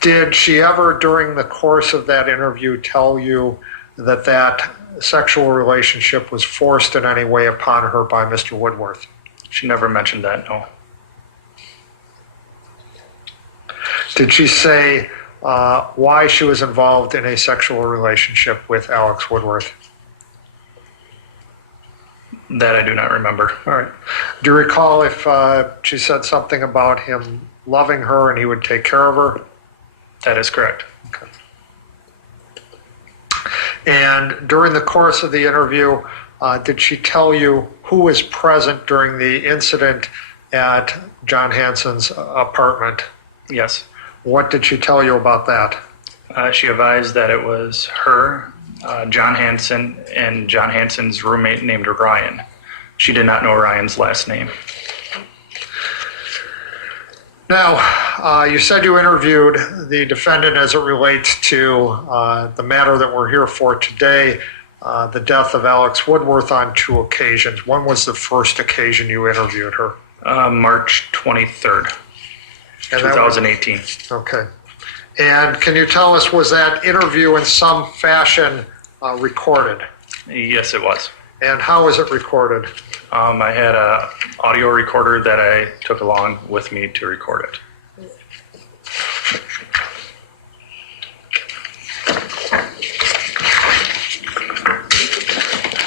Did she ever, during the course of that interview, tell you that that sexual relationship was forced in any way upon her by Mr. Woodworth? She never mentioned that, no. Did she say why she was involved in a sexual relationship with Alex Woodworth? That I do not remember. All right. Do you recall if she said something about him loving her and he would take care of her? That is correct. Okay. And during the course of the interview, did she tell you who was present during the incident at John Hansen's apartment? Yes. What did she tell you about that? She advised that it was her, John Hansen, and John Hansen's roommate named Ryan. She did not know Ryan's last name. Now, you said you interviewed the defendant as it relates to the matter that we're here for today, the death of Alex Woodworth on 2 occasions. When was the first occasion you interviewed her? March 23rd, And that was- 2018. Okay. And can you tell us, was that interview in some fashion recorded? Yes, it was. And how was it recorded? I had a audio recorder that I took along with me to record it.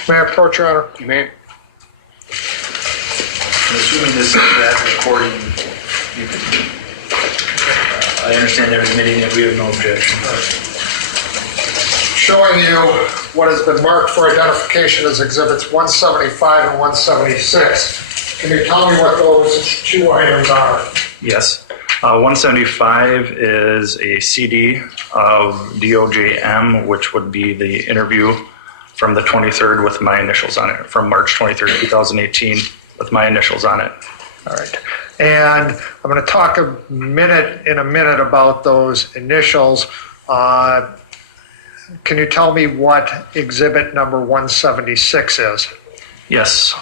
May I approach, Your Honor? You may. I'm assuming this is that recording. I understand they're admitting that we have no objection. Showing you what has been marked for identification as exhibits 175 and 176. Can you tell me what those 2 items are? Yes. 175 is a CD of DOJM, which would be the interview from the 23rd with my initials on it, from March 23rd, 2018, with my initials on it. All right. And I'm going to talk in a minute about those initials. Can you tell me what exhibit number 176 is? Yes.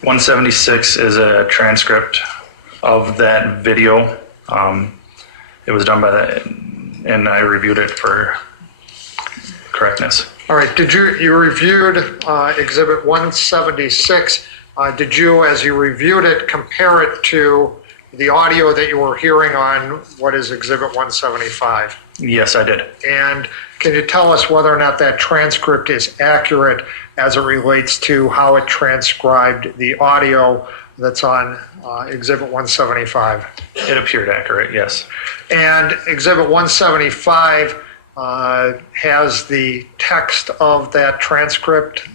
176 is a transcript of that video. It was done by and I reviewed it for correctness. All right, you reviewed Exhibit 176. Did you, as you reviewed it, compare it to the audio that you were hearing on what is Exhibit 175? Yes, I did. And can you tell us whether or not that transcript is accurate as it relates to how it transcribed the audio that's on Exhibit 175? It appeared accurate, yes. And Exhibit 175 has the text of that transcript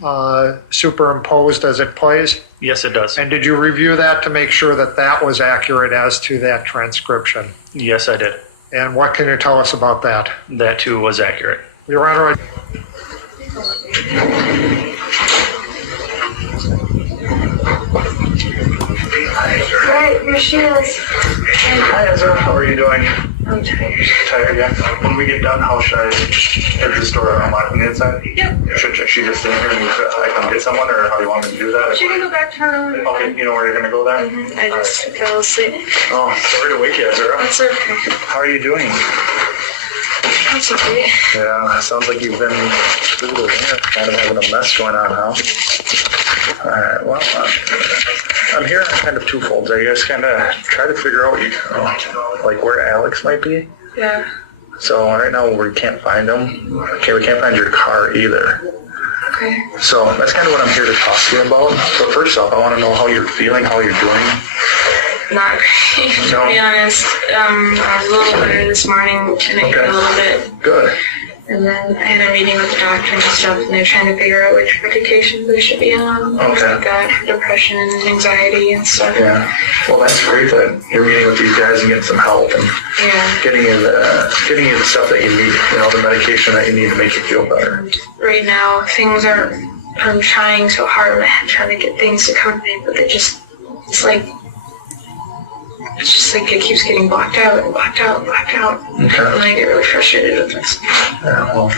superimposed as it plays? Yes, it does. And did you review that to make sure that that was accurate as to that transcription? Yes, I did. And what can you tell us about that? That too was accurate. Your Honor, Right, here she is. Hi, Ezra. How are you doing? I'm tired. Tired, yeah? When we get done, how should I enter the store? Am I on the inside? Yep. Should she just sit here and I come get someone, or how do you want me to do that? She can go back to her room. Okay, you know where you're going to go then? I just fell asleep. Oh, sorry to wake you, Ezra. That's okay. How are you doing? That's okay. Yeah, sounds like you've been through the winter, kind of having a mess going on, huh? All right, well, I'm here on kind of twofold. I guess kind of try to figure out, like where Alex might be. Yeah. So right now we can't find him. Okay, we can't find your car either. Okay. So that's kind of what I'm here to talk to you about. But first off, I want to know how you're feeling, how you're doing. Not great, to be honest. I was a little better this morning, and I ate a little bit. Good. And then I had a meeting with the doctor and stuff, and they're trying to figure out which medications I should be on. Things like that for depression and anxiety and stuff. Yeah. Well, that's great that you're meeting with these guys and getting some help and getting you the stuff that you need, the medication that you need to make you feel better. And right now, I'm trying so hard in my head trying to get things to come to me, but it's just like it keeps getting blocked out and blocked out and blocked out. Okay. And I get really frustrated with this. Yeah, well,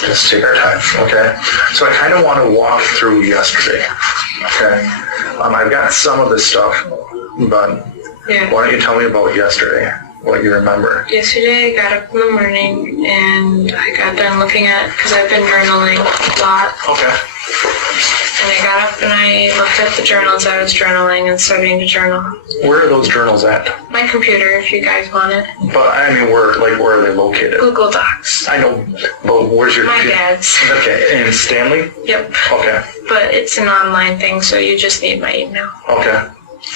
just take our time, okay? So I kind of want to walk through yesterday, okay? I've got some of this stuff, but Yeah. why don't you tell me about yesterday, what you remember? Yesterday, I got up in the morning and I got done looking at, because I've been journaling a lot. Okay. And I got up and I looked at the journals I was journaling and starting to journal. Where are those journals at? My computer, if you guys want it. But I mean, where are they located? Google Docs. I know, but where's your My computer? dad's. Okay, in Stanley? Yep. Okay. But it's an online thing, so you just need my email. Okay.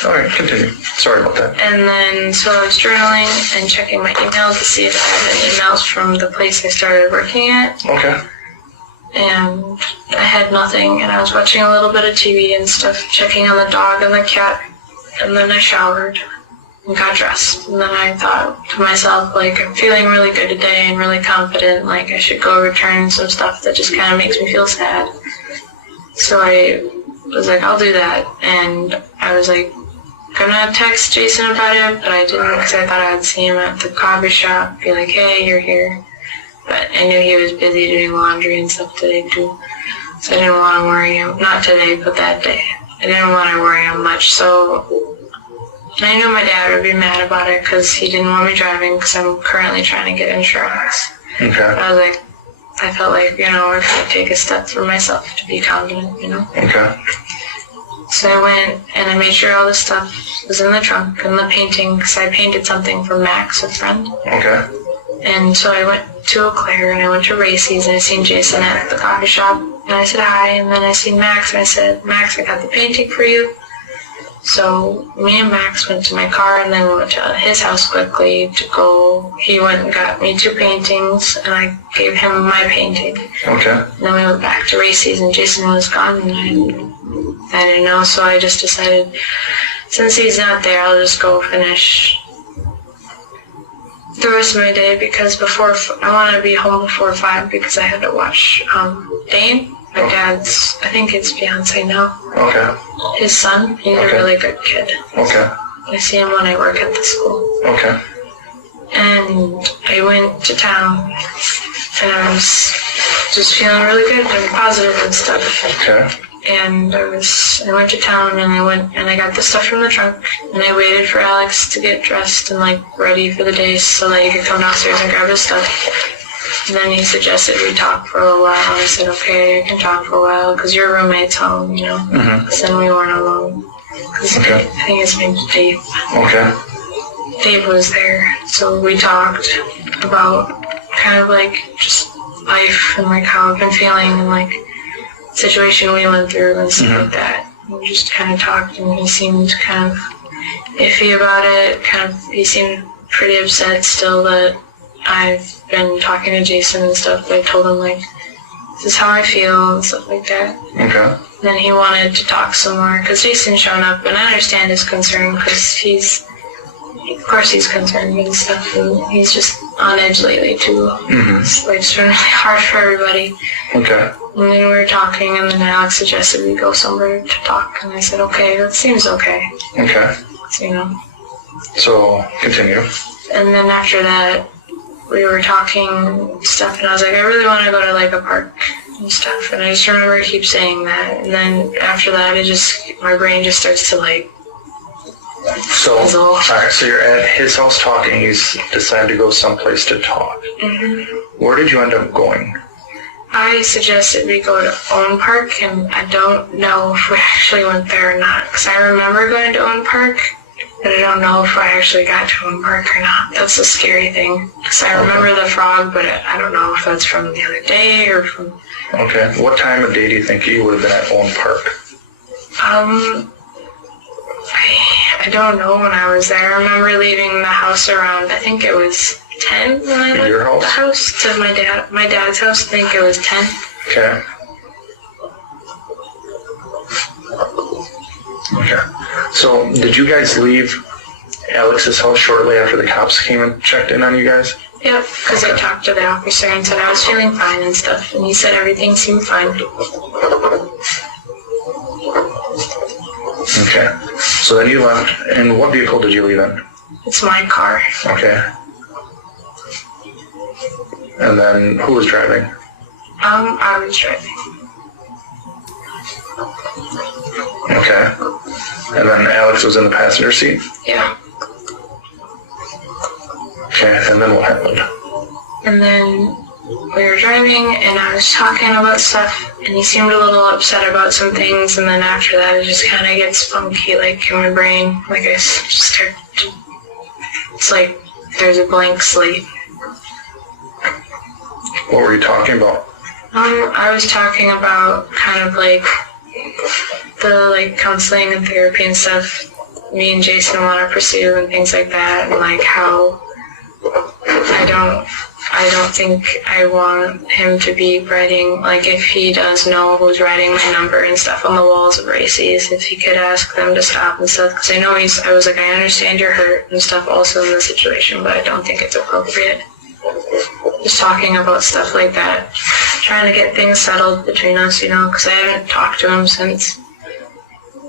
All right, continue. Sorry about that. And then, so I was journaling and checking my emails to see if I had any emails from the place I started working at. Okay. And I had nothing, and I was watching a little bit of TV and stuff, checking on the dog and the cat, and then I showered and got dressed. And then I thought to myself, like, I'm feeling really good today and really confident, like I should go return some stuff that just kind of makes me feel sad. So I was like, I'll do that. And I was like, gonna text Jason about it, but I didn't because I thought I'd see him at the coffee shop, be like, hey, you're here. But I knew he was busy doing laundry and stuff today too. So I didn't want to worry him. Not today, but that day. I didn't want to worry him much. So I knew my dad would be mad about it because he didn't want me driving because I'm currently trying to get insurance. Okay. I was like, I felt like, if I take a step for myself to be confident, Okay. So I went and I made sure all the stuff was in the trunk and the painting, because I painted something for Max, a friend. Okay. And so I went to Eau Claire and I went to Racy's and I seen Jason at the coffee shop and I said hi, and then I seen Max and I said, Max, I got the painting for you. So me and Max went to my car and then we went to his house quickly to go. He went and got me 2 paintings and I gave him my painting. Okay. And then we went back to Racy's and Jason was gone and I didn't know, so I just decided, since he's not there, I'll just go finish the rest of my day, because I want to be home before 5 because I had to watch Dane, my dad's, I think it's fiance now. Okay. His son, he's a really good kid. Okay. I see him when I work at the school. Okay. And I went to town and I was just feeling really good and positive and stuff. Okay. and I went to town, and I got the stuff from the trunk, and I waited for Alex to get dressed and like ready for the day so that he could come downstairs and grab his stuff. And then he suggested we talk for a while. I said, okay, I can talk for a while because your roommate's home, you know. Because then we weren't alone. Because I think his name's Dave. Okay. Dave was there, so we talked about kind of like just life and like how I've been feeling and like the situation we went through and stuff like that. We just kind of talked, and he seemed kind of iffy about it. He seemed pretty upset still that I've been talking to Jason and stuff. I told him like, this is how I feel and stuff like that. Okay. Then he wanted to talk some more because Jason's shown up, and I understand his concern because of course he's concerned and stuff, and he's just on edge lately too. It's been really hard for everybody. Okay. And then we were talking, and then Alex suggested we go somewhere to talk, and I said, okay, that seems okay. Okay. So, you know. So, continue. And then after that, we were talking stuff, and I was like, I really want to go to like a park and stuff, and I just remember I keep saying that, and then after that, my brain just starts to like So, all right, so you're at his house talking, he's decided to go someplace to talk. Where did you end up going? I suggested we go to Owen Park, and I don't know if we actually went there or not, because I remember going to Owen Park, but I don't know if I actually got to Owen Park or not. That's the scary thing, because I remember the frog, but I don't know if that's from the other day or from... Okay, what time of day do you think you would have been at Owen Park? I don't know when I was there. I remember leaving the house around, I think it was 10 when I left Your house? the house to my dad's house. I think it was 10. Okay. Okay. So, did you guys leave Alex's house shortly after the cops came and checked in on you guys? Yep, because I talked to the officer and said I was feeling fine and stuff, and he said everything seemed fine. Okay. So then you left, and what vehicle did you leave in? It's my car. Okay. And then who was driving? I was driving. Okay. And then Alex was in the passenger seat? Yeah. Okay, and then what happened? And then we were driving, and I was talking about stuff, and he seemed a little upset about some things, and then after that it just kind of gets funky, like, in my brain. Like, I just start to... It's like there's a blank slate. What were you talking about? I was talking about kind of, like, the, like, counseling and therapy and stuff me and Jason want to pursue and things like that, and, like, how I don't think I want him to be writing, like, if he does know who's writing my number and stuff on the walls of races, if he could ask them to stop and stuff, because I know I was like, I understand you're hurt and stuff also in the situation, but I don't think it's appropriate. Just talking about stuff like that, trying to get things settled between us, you know, because I haven't talked to him since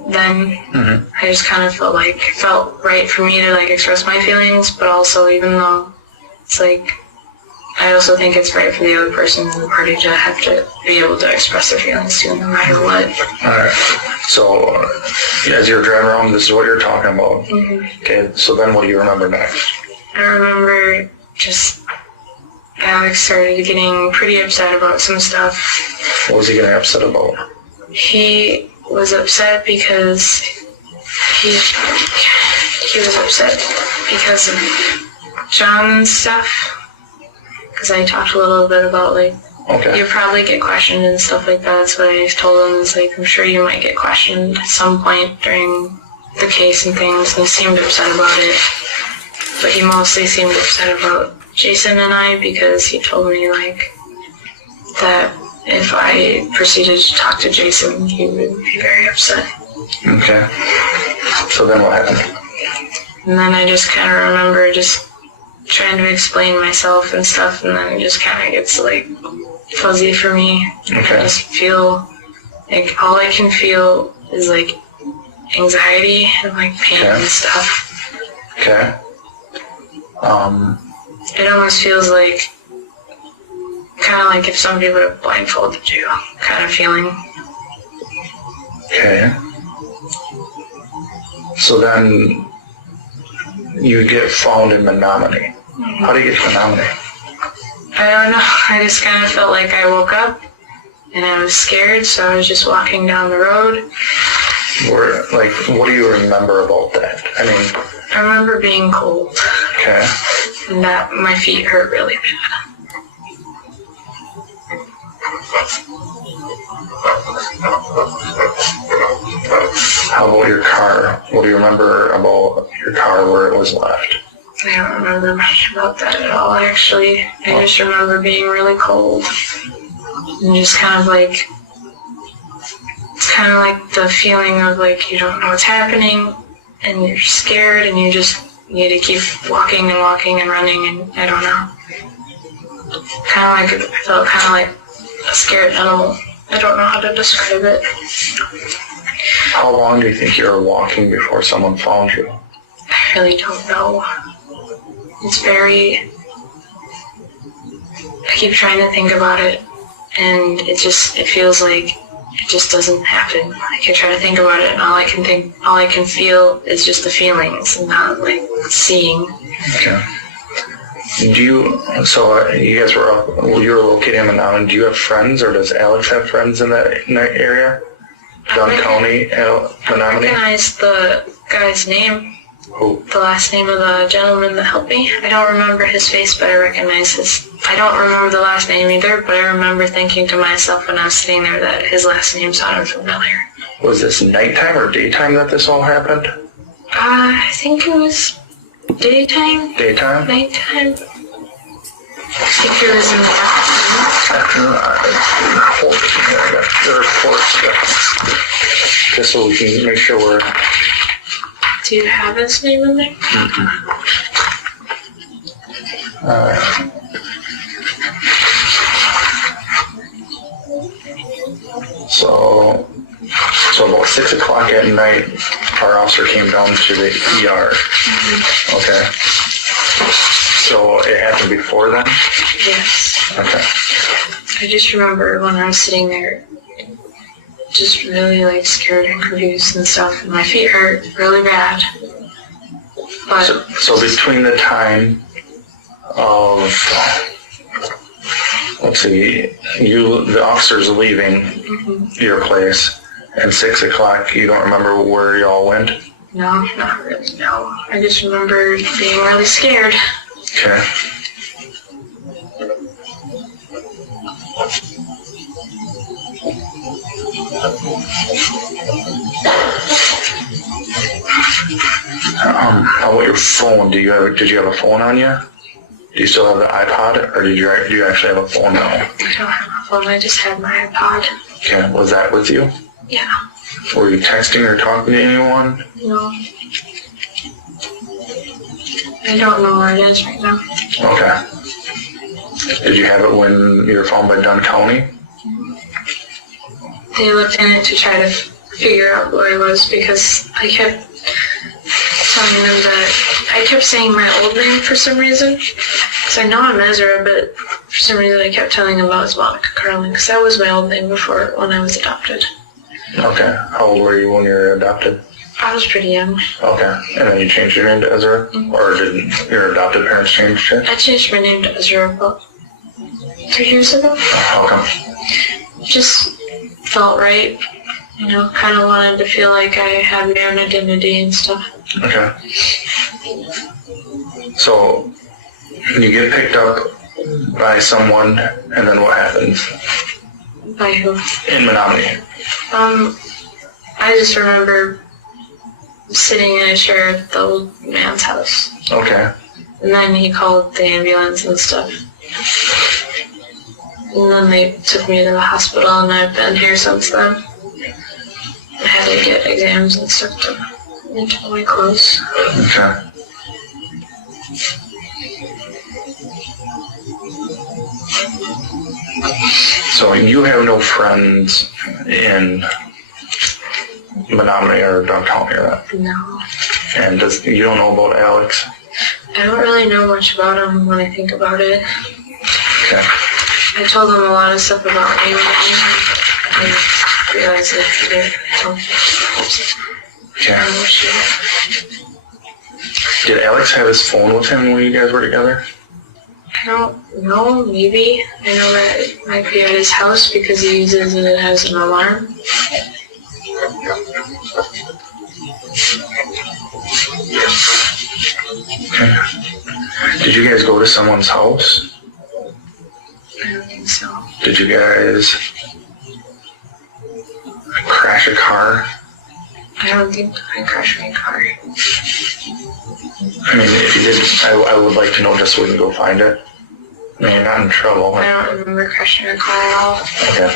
then. I just kind of felt right for me to, like, express my feelings, but also, even though it's like, I also think it's right for the other person in the party to have to be able to express their feelings too, no matter what. Alright, so as you were driving around, this is what you're talking about. Okay, so then what do you remember next? I remember just Alex started getting pretty upset about some stuff. What was he getting upset about? He was upset because he was upset because of John and stuff. Because I talked a little bit about, like, you probably get questioned and stuff like that. That's what I told him, is like, I'm sure you might get questioned at some point during the case and things, and he seemed upset about it. But he mostly seemed upset about Jason and I, because he told me, like, that if I proceeded to talk to Jason, he would be very upset. Okay. So then what happened? And then I just kind of remember just trying to explain myself and stuff, and then it just kind of gets, like, fuzzy for me. Okay. I just feel like all I can feel is, like, anxiety and, like, pain and stuff. Okay. It almost feels like, kind of like if somebody would have blindfolded you, kind of feeling. Okay. So then you get found in Menominee. How do you get to Menominee? I don't know. I just kind of felt like I woke up and I was scared, so I was just walking down the road. What do you remember about that? I mean, I remember being cold okay. and that my feet hurt really bad. How about your car? What do you remember about your car, where it was left? I don't remember much about that at all, actually. I just remember being really cold. And just kind of like, it's kind of like the feeling of like you don't know what's happening and you're scared and you just need to keep walking and walking and running and I don't know. I felt kind of like a scared animal. I don't know how to describe it. How long do you think you were walking before someone found you? I really don't know. It's very... I keep trying to think about it, and it feels like it just doesn't happen. Like I try to think about it, and all I can feel is just the feelings, and not like seeing. Okay. You guys you were located in Menominee. Do you have friends, or does Alex have friends in that area? Dunn County, Menominee? I recognize the guy's name. Who? The last name of the gentleman that helped me. I don't remember his face, but I recognize his... I don't remember the last name either, but I remember thinking to myself when I was sitting there that his last name sounded familiar. Was this nighttime or daytime that this all happened? I think it was daytime. Daytime? Nighttime. I think it was in the afternoon. Hold it here. I got the reports. Just so we can make sure we're... Do you have his name in there? Mm-hmm. So about 6 o'clock at night, our officer came down to the ER. Mm-hmm. Okay. So it happened before then? Yes. Okay. I just remember when I was sitting there, just really like scared and confused and stuff, and my feet hurt really bad. But so between the time of, let's see, the officers leaving your place and 6 o'clock, you don't remember where y'all went? No, not really, no. I just remember being really scared. Okay. How about your phone? Did you have a phone on you? Do you still have the iPod, or do you actually have a phone now? I don't have a phone, I just had my iPod. Okay, was that with you? Yeah. Were you texting or talking to anyone? No. I don't know where it is right now. Okay. Did you have it when you were found by Dunn County? They looked in it to try to figure out where I was because I kept telling them that I kept saying my old name for some reason. Because I know I'm Ezra, but for some reason I kept telling them I was Monica Carlin because that was my old name before when I was adopted. Okay. How old were you when you were adopted? I was pretty young. Okay. And then you changed your name to Ezra? Mm-hmm. Or did your adopted parents change it? I changed my name to Ezra about 3 years ago. How come? Just felt right. You know, kind of wanted to feel like I had my own identity and stuff. Okay. So, you get picked up by someone, and then what happens? By who? In Menominee. I just remember sitting in a chair at the old man's house. Okay. And then he called the ambulance and stuff. And then they took me to the hospital, and I've been here since then. I had to get exams and stuff to into my clothes. Okay. So you have no friends in Menominee or Dunn County, or that? No. And you don't know about Alex? I don't really know much about him when I think about it. Okay. I told him a lot of stuff about me. realize that he didn't. Yeah. Did Alex have his phone with him when you guys were together? I don't know, maybe. I know that it might be at his house because he uses it as an alarm. Okay. Did you guys go to someone's house? I don't think so. Did you guys crash a car? I don't think I crashed my car. I mean, if you did, I would like to know just so we can go find it. I mean, you're not in trouble. I don't remember crashing a car at all. Okay.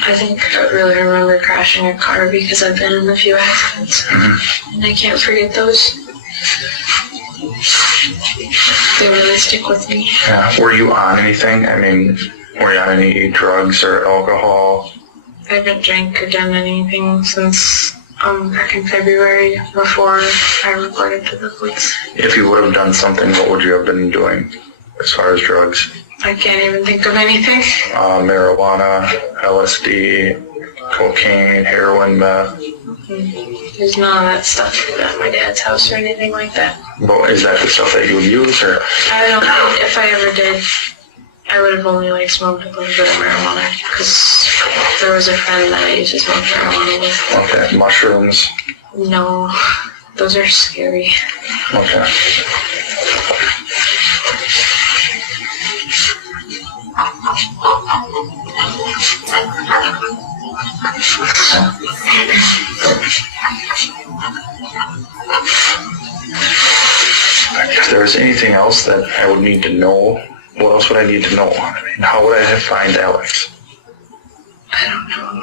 I think I really remember crashing a car because I've been in a few accidents. And I can't forget those. They really stick with me. Yeah. Were you on anything? I mean, were you on any drugs or alcohol? I haven't drank or done anything since back in February before I reported to the police. If you would have done something, what would you have been doing as far as drugs? I can't even think of anything. Marijuana, LSD, cocaine, heroin, meth. There's none of that stuff at my dad's house or anything like that. But is that the stuff that you would use, or? I don't know if I ever did. I would have only smoked a little bit of marijuana because there was a friend that I used to smoke marijuana with. Okay, mushrooms. No, those are scary. Okay. If there was anything else that I would need to know, what else would I need to know? I mean, how would I find Alex? I don't know.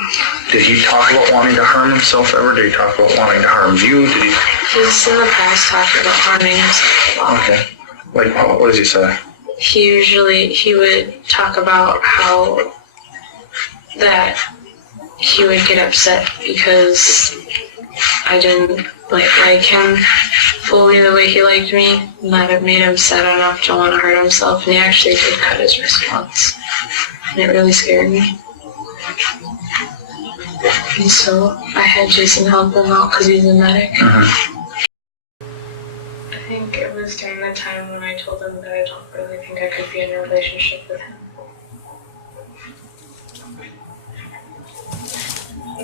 Did he talk about wanting to harm himself ever? Did he talk about wanting to harm you? Did he? He's in the past talked about harming himself a lot. Okay. Like, what does he say? He would talk about how that he would get upset because I didn't like him fully the way he liked me, and that it made him sad enough to want to hurt himself, and he actually did cut his wrist once. And it really scared me. And so I had Jason help him out because he's a medic. I think it was during the time when I told him that I don't really think I could be in a relationship with him.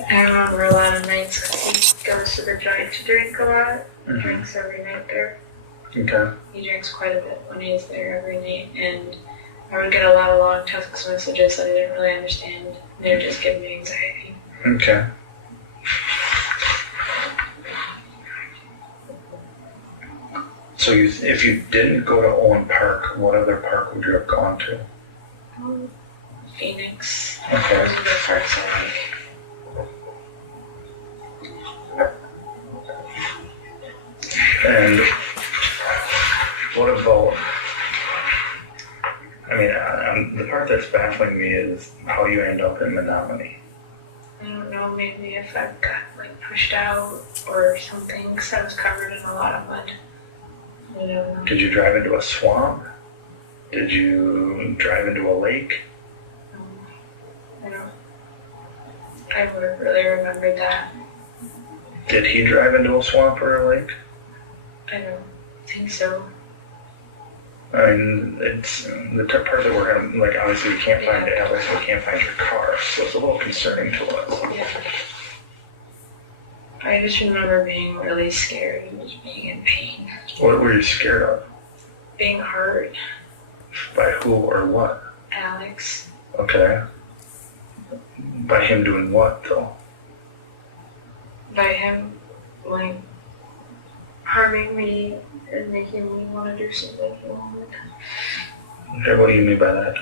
I remember a lot of nights because he goes to the joint to drink a lot. He drinks every night there. Okay. He drinks quite a bit when he's there every night, and I would get a lot of long text messages that I didn't really understand. They would just give me anxiety. Okay. So if you didn't go to Owen Park, what other park would you have gone to? Phoenix. Okay. Those are the parks I like. And what about, I mean, the part that's baffling me is how you end up in Menominee. I don't know, maybe if I got pushed out or something, because I was covered in a lot of mud. I don't know. Did you drive into a swamp? Did you drive into a lake? I would have really remembered that. Did he drive into a swamp or a lake? I don't think so. I mean, it's the part that we're gonna, obviously we can't find Alex, we can't find your car, so it's a little concerning to us. Yeah. I just remember being really scared and just being in pain. What were you scared of? Being hurt. By who or what? Alex. Okay. By him doing what, though? By him, harming me and making me want to do something he wanted. Okay, what do you mean by that?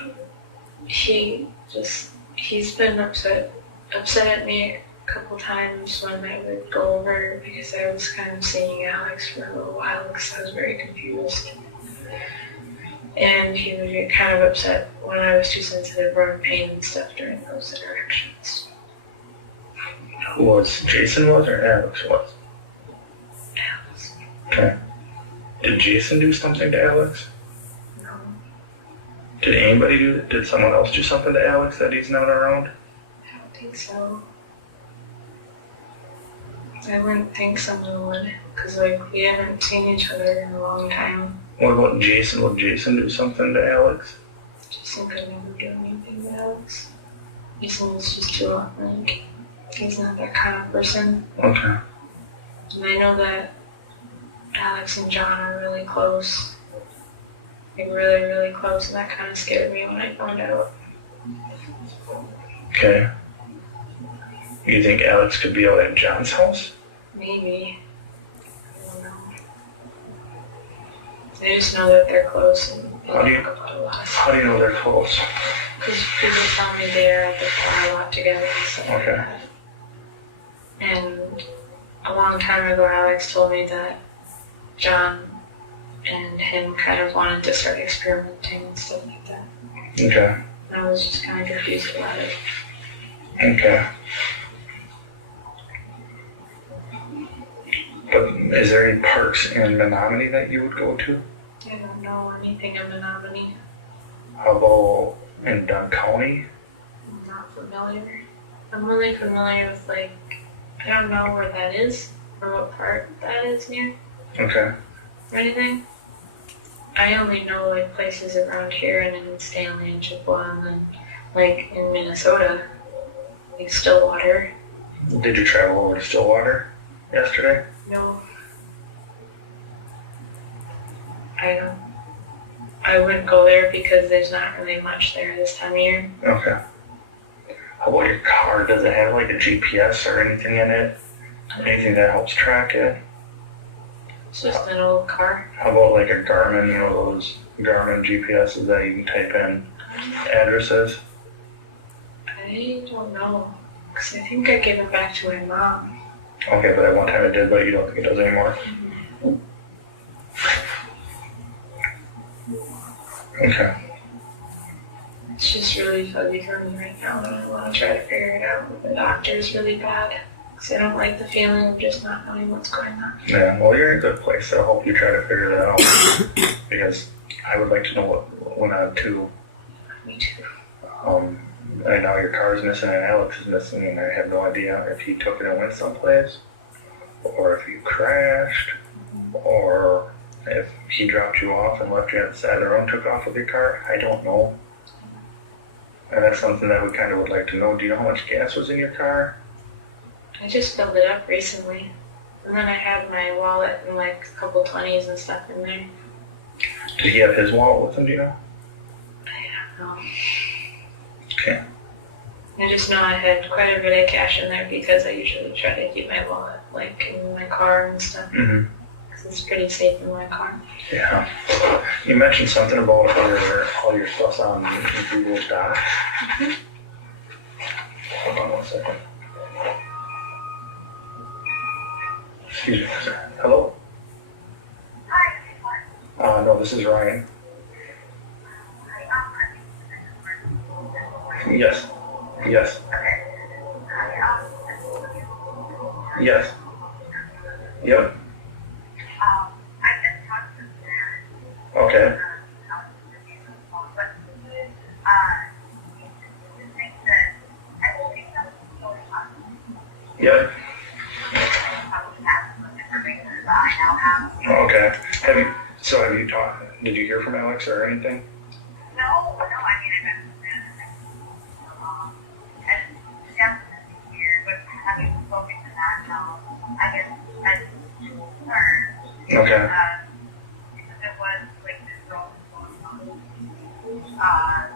He's been upset at me a couple times when I would go over because I was kind of seeing Alex for a little while because I was very confused. And he would get kind of upset when I was too sensitive or in pain and stuff during those interactions. Who was? Jason was or Alex was? Alex. Okay. Did Jason do something to Alex? No. Did someone else do something to Alex that he's not around? think so. I wouldn't think someone would, because like we haven't seen each other in a long time. What about Jason? Would Jason do something to Alex? Jason could never do anything to Alex. Jason is just too like he's not that kind of person. Okay. And I know that Alex and John are really close. Like really, really close, and that kind of scared me when I found out. Okay. You think Alex could be out at John's house? Maybe. I don't know. I just know that they're close and they How do you- talk about a lot. How do you know they're close? Because people tell me they're at the bar a lot together and stuff like Okay. that. And a long time ago, Alex told me that John and him kind of wanted to start experimenting and stuff like that. Okay. And I was just kind of confused about it. Okay. But is there any parks in Menominee that you would go to? I don't know anything of Menominee. How about in Dunn County? I'm not familiar. I'm really familiar with like, I don't know where that is or what part that is near Okay. or anything. I only know like places around here and in Stanley and Chippewa and then like in Minnesota, like Stillwater. Did you travel over to Stillwater yesterday? No. I wouldn't go there because there's not really much there this time of year. Okay. How about your car? Does it have like a GPS or anything in it? Anything that helps track it? It's just an old car. How about like a Garmin, you know, those Garmin GPSs that you can type in addresses? I don't know. Because I think I gave it back to my mom. Okay, but at one time it did, but you don't think it does anymore? Okay. It's just really fuzzy for me right now, and I want to try to figure it out with the doctors really bad. Because I don't like the feeling of just not knowing what's going on. Yeah, well, you're in a good place, so I hope you try to figure that out. Because I would like to know what went on too. Me too. And now your car's missing and Alex is missing, and I have no idea if he took it and went someplace, or if you crashed, or if he dropped you off and left you at the side of the road and took off with your car. I don't know. And that's something that we kind of would like to know. Do you know how much gas was in your car? I just filled it up recently. And then I had my wallet and like a couple 20s and stuff in there. Did he have his wallet with him, do you know? I don't know. Okay. I just know I had quite a bit of cash in there because I usually try to keep my wallet like in my car and stuff. Mm-hmm. Because it's pretty safe in my car. Yeah. You mentioned something about all your stuff's on Google Docs. Mm-hmm. Hold on one second. Excuse me. Hello? No, this is Ryan. Yes. Yes. Yes. Yep. Okay. Yep. Okay. Have you talked, did you hear from Alex or anything? No, I mean, and definitely here, but having spoken to that now, I guess that's concerned. Okay. Because it was like this girl going on,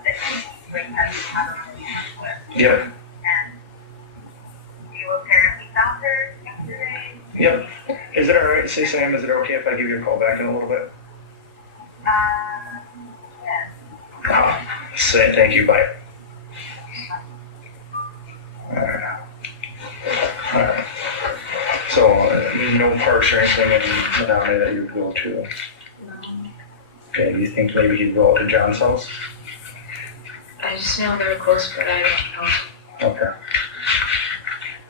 that she like had a relationship with. Yep. And you apparently found her yesterday. Yep. Is it alright, say Sam, is it okay if I give you a call back in a little bit? Yes. Say thank you, bye. Alright. Alright. So, no parks or anything in Menominee that you would go to? No. Okay, do you think maybe he'd go out to John's house? I just know they're close, but I don't know. Okay.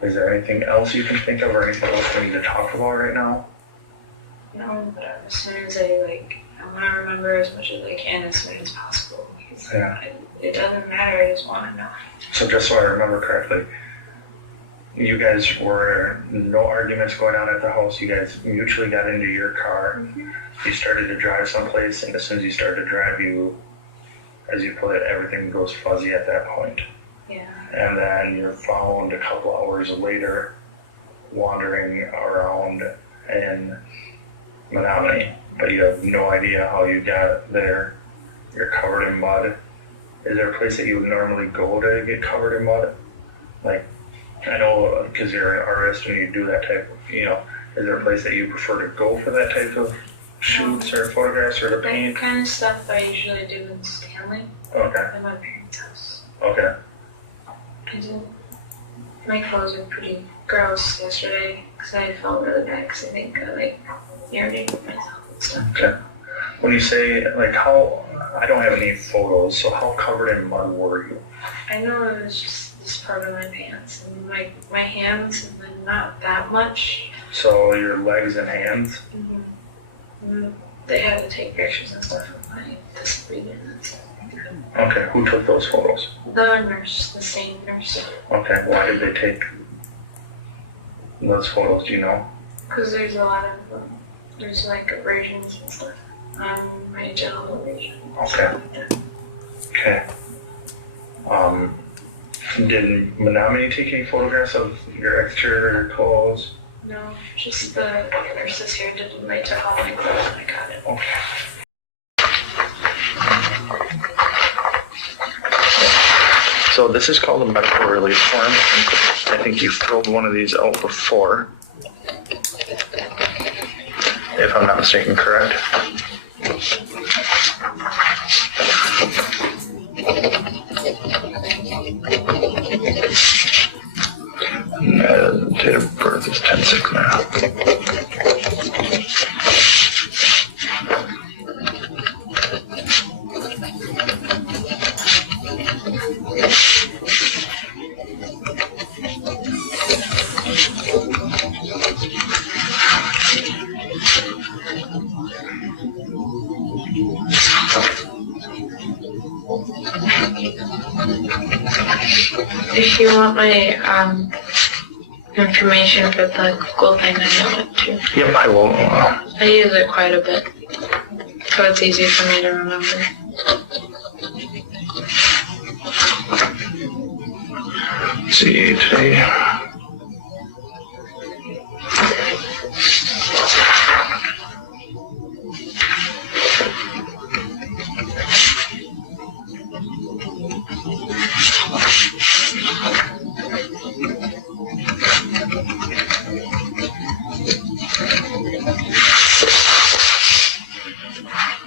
Is there anything else you can think of or anything else we need to talk about right now? No, but as soon as I want to remember as much as I can as soon as possible. Because Yeah. it doesn't matter, I just want to know. So just so I remember correctly, you guys were no arguments going on at the house. You guys mutually got into your car. You started to drive someplace, and as soon as you started to drive, you, as you put it, everything goes fuzzy at that point. Yeah. And then you're found a couple hours later wandering around in Menominee, but you have no idea how you got there. You're covered in mud. Is there a place that you would normally go to get covered in mud? Like, I know because you're an artist and you do that type of, is there a place that you prefer to go for that type of shoots or photographs or to That paint? kind of stuff I usually do in Stanley Okay, at my parents' house. okay. My clothes are pretty gross yesterday because I felt really bad because I think I irritated myself and stuff. Okay. When you say, how, I don't have any photos, so how covered in mud were you? I know it was just this part of my pants and my hands, and then not that much. So your legs and hands? Mm-hmm. They had to take pictures and stuff of my disbreathing and stuff. Okay, who took those photos? The nurse, the same nurse. Okay, why did they take those photos, do you know? Because there's a lot of, there's abrasions and stuff on my genital region. Okay. Okay. Did Menominee take any photographs of your exterior clothes? No, just the nurses here did. They took all my clothes and I got it. Okay. So this is called a medical release form. I think you filled one of these out before, if I'm not mistaken, correct? Date of birth is 10/6 now. If you want my information for the Google thing, I know it too. Yep, I will. I use it quite a bit, so it's easy for me to remember. See today.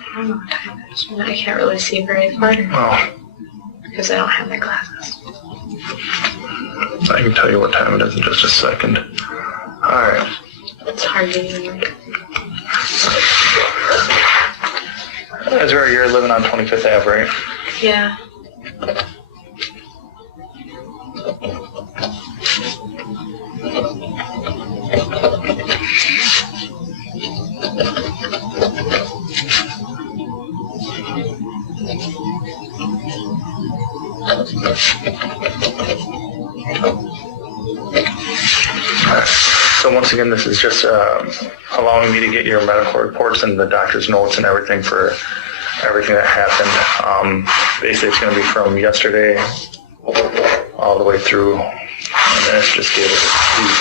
I don't know what time it is. I can't really see very far Well, because I don't have my glasses. I can tell you what time it is in just a second. Alright. It's hard to even look. Ezra, you're living on 25th Ave, right? Yeah. So once again, this is just allowing me to get your medical reports and the doctor's notes and everything for everything that happened. Basically, it's going to be from yesterday all the way through, and then it's just dated the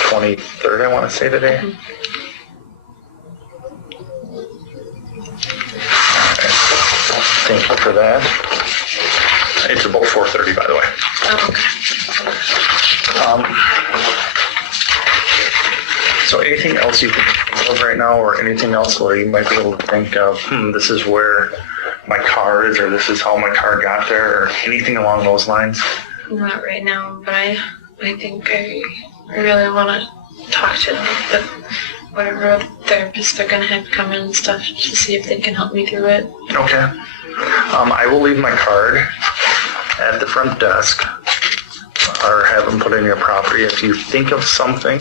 23rd, I want to say today. Alright. Thank you for that. It's about 4:30, by the way. Oh, okay. So anything else you can think of right now, or anything else where you might be able to think of, this is where my car is, or this is how my car got there, or anything along those lines? Not right now, but I think I really want to talk to the whatever therapist they're going to have come in and stuff to see if they can help me through it. Okay. I will leave my card at the front desk, or have them put in your property. If you think of something,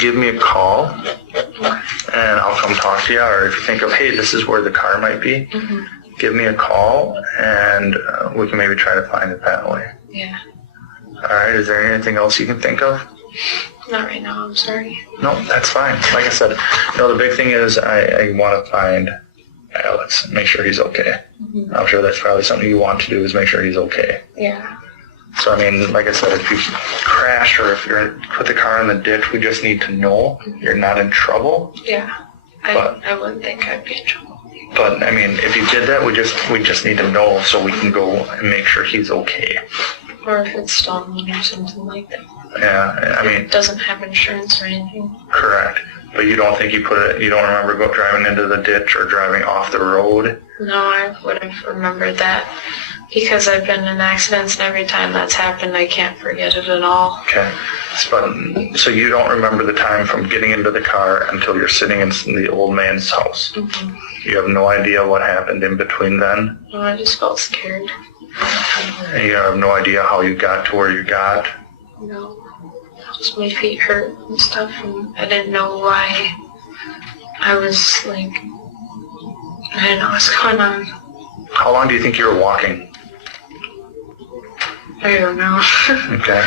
give me a call, and I'll come talk to you. Or if you think of, hey, this is where the car might be, give me a call, and we can maybe try to find it that way. Yeah. All right, is there anything else you can think of? Not right now, I'm sorry. No, that's fine. Like I said, the big thing is I want to find Alex, make sure he's okay. Mm-hmm. I'm sure that's probably something you want to do is make sure he's okay. Yeah. So, I mean, like I said, if you crash or if you're put the car in the ditch, we just need to know you're not in trouble. Yeah. I wouldn't think I'd be in trouble. But, I mean, if you did that, we just need to know so we can go and make sure he's okay. Or if it's stolen or something like that. Yeah, I mean... It doesn't have insurance or anything. Correct. But you don't think you don't remember driving into the ditch or driving off the road? No, I would have remembered that. Because I've been in accidents and every time that's happened, I can't forget it at all. Okay. So you don't remember the time from getting into the car until you're sitting in the old man's house? Mm-hmm. You have no idea what happened in between then? No, I just felt scared. And you have no idea how you got to where you got? No. Just my feet hurt and stuff, and I didn't know why. I was like, I didn't know what's going on. How long do you think you were walking? I don't know. Okay.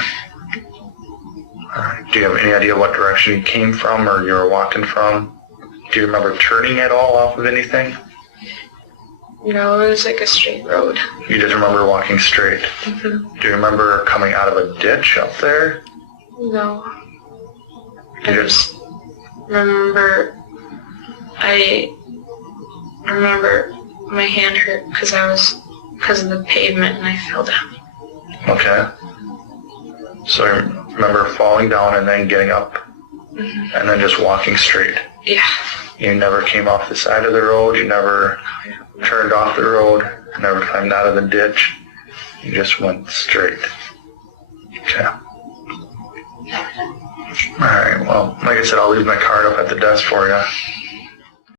All right. Do you have any idea what direction you came from or you were walking from? Do you remember turning at all off of anything? No, it was like a straight road. You just remember walking straight? Mm-hmm. Do you remember coming out of a ditch up there? No. I just remember, I remember my hand hurt because of the pavement and I fell down. Okay. So I remember falling down and then getting up and then just walking straight. Yeah. You never came off the side of the road. You never turned off the road. Never climbed out of the ditch. You just went straight. Okay. All right. Well, like I said, I'll leave my card up at the desk for you.